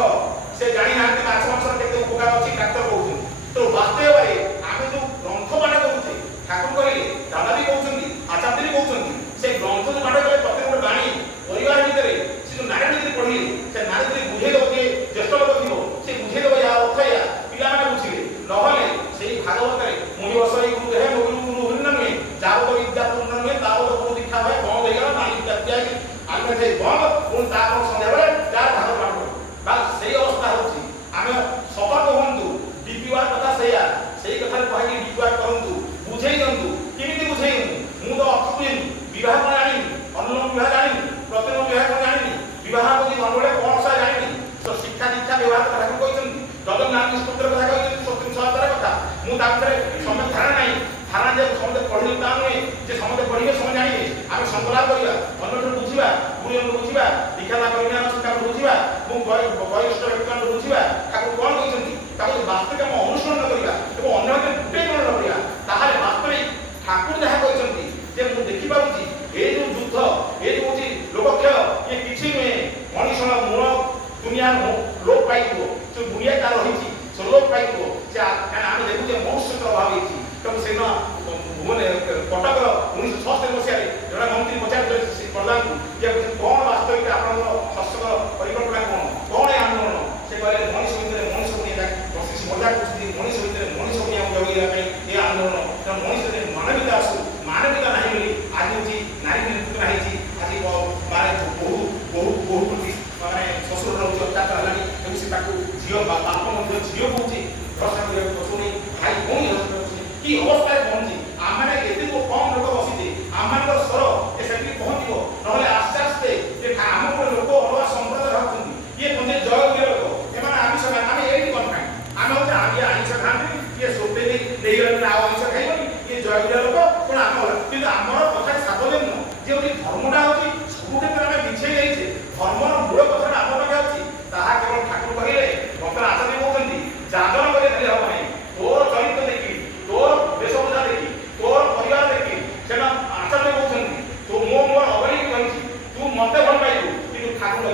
से जानि नांती माछ माछ केते उपकार अछि डाक्टर कहउछन तो वास्तव रे आमे जो ग्रंथ बाटा कहउछे ठाकुर कहले दादा भी कहउछन आचार्य भी कहउछन से ग्रंथ जो बाटा गले प्रत्येक गोटे बाणी परिवार भितरे से जो नारायण भितरे पढिले से नारायण भितरे बुझे दो के ज्येष्ठ लोक थिबो से बुझे दो या अर्थ या पिला माने बुझिले नहले सेही भागवत रे मुनि वसई गुरु देह गुरु गुरु हरिनाम में जाओ तो विद्या पूर्ण में ताओ तो गुरु दीक्षा है बंद हो गया नानी त्यागी आमे से बंद उन ताको संध्या बेले चार भाग मारबो बस सेही अवस्था होची आमे सतर्क होंतु विवाह कथा सेया सेही कथा कहकी विवाह करंतु बुझेई दंतु किमिति बुझेई मु तो अर्थ बुझेई विवाह कोन जानि अनुलोम विवाह जानि प्रतिलोम विवाह कोन जानि विवाह बुझी मनबले कोन सा जानि तो शिक्षा दीक्षा विवाह कथा कहउछन जगन्नाथ पुत्र कथा कहउछन सत्य सहतर कथा मु ताकरे समय धारणा नाही धारणा जे समते पढिले ताने जे समते पढिले समय जानि आमे संकल्प करिया अन्यठु बुझिबा गुरुजन बुझिबा दीक्षा ला करिना शिक्षा बुझिबा मु वयस्क व्यक्तिन बुझिबा ताको कोन कहउछन ताको वास्तविक हम अनुसरण करिया एवं अन्यके गुटे कोन करिया ताहाले वास्तविक ठाकुर जहा कहउछन जे मु देखि पाउची ए जो युद्ध ए जो होची लोकक्षय ये किछि में मनुष्य मूल दुनिया लोक पाइबो जो दुनिया का रहिछि से लोक पाइबो जे आमे देखु जे मनुष्य प्रभाव हेछि तो सेना भुवन कटकर 1976 मसिया जड़ा मंत्री पचार प्रधान को जे कोन वास्तविक आपन शासक परिकल्पना कोन आंदोलन से कहले मनुष्य को नहीं बसिस मजा कुछ मनुष्य को जगैया पे ये आंदोलन तो मनुष्य मानवता आसु मानवता नहीं बोली आज होची नारी नेतृत्व नहीं छी आज माने बहु प्रति माने ससुर रो अत्याचार हलानी एवं से ताको झियो बाप मध्य झियो होची प्रश्न करे पसुनी भाई कोन की अवस्था पहुंची आमने एते को कम लोक बसिते आमनकर स्वर ए सेठी पहुंचीबो नहले आस्ते आस्ते जे काम को लोक अलवा संप्रदाय रहउछन ये कोन जय के लोक एमाने आमिष आमे एठी कोन खाइ आमे होते आगे आमिष खान्ति ये सोते देई गले आमिष खाइबनी ये जय के लोक कोन आम किंतु हमर कथा साबलेन जे ओली धर्मटा होची सब क्षेत्र में बिछे जाइछे धर्मर मूल कथा आम पाखे अछि ताहा केवल ठाकुर कहिले भक्त आचार्य कहउछन्ती ଯାଜନ କରି ଖାଲି ହବ ନାହିଁ, ତୋର ଚରିତ୍ର ଦେଖି, ତୋର ବେଶଭୂଷା ଦେଖି, ତୋର ପରିବାର ଦେଖି ସେଟା ଆଚାର୍ଯ୍ୟ କହୁଛନ୍ତି ତୁ ମୋ ଅବହେଳିତ କହିଛି, ତୁ ମତେ ଭଲ ପାଇବୁ କିନ୍ତୁ ଠାକୁର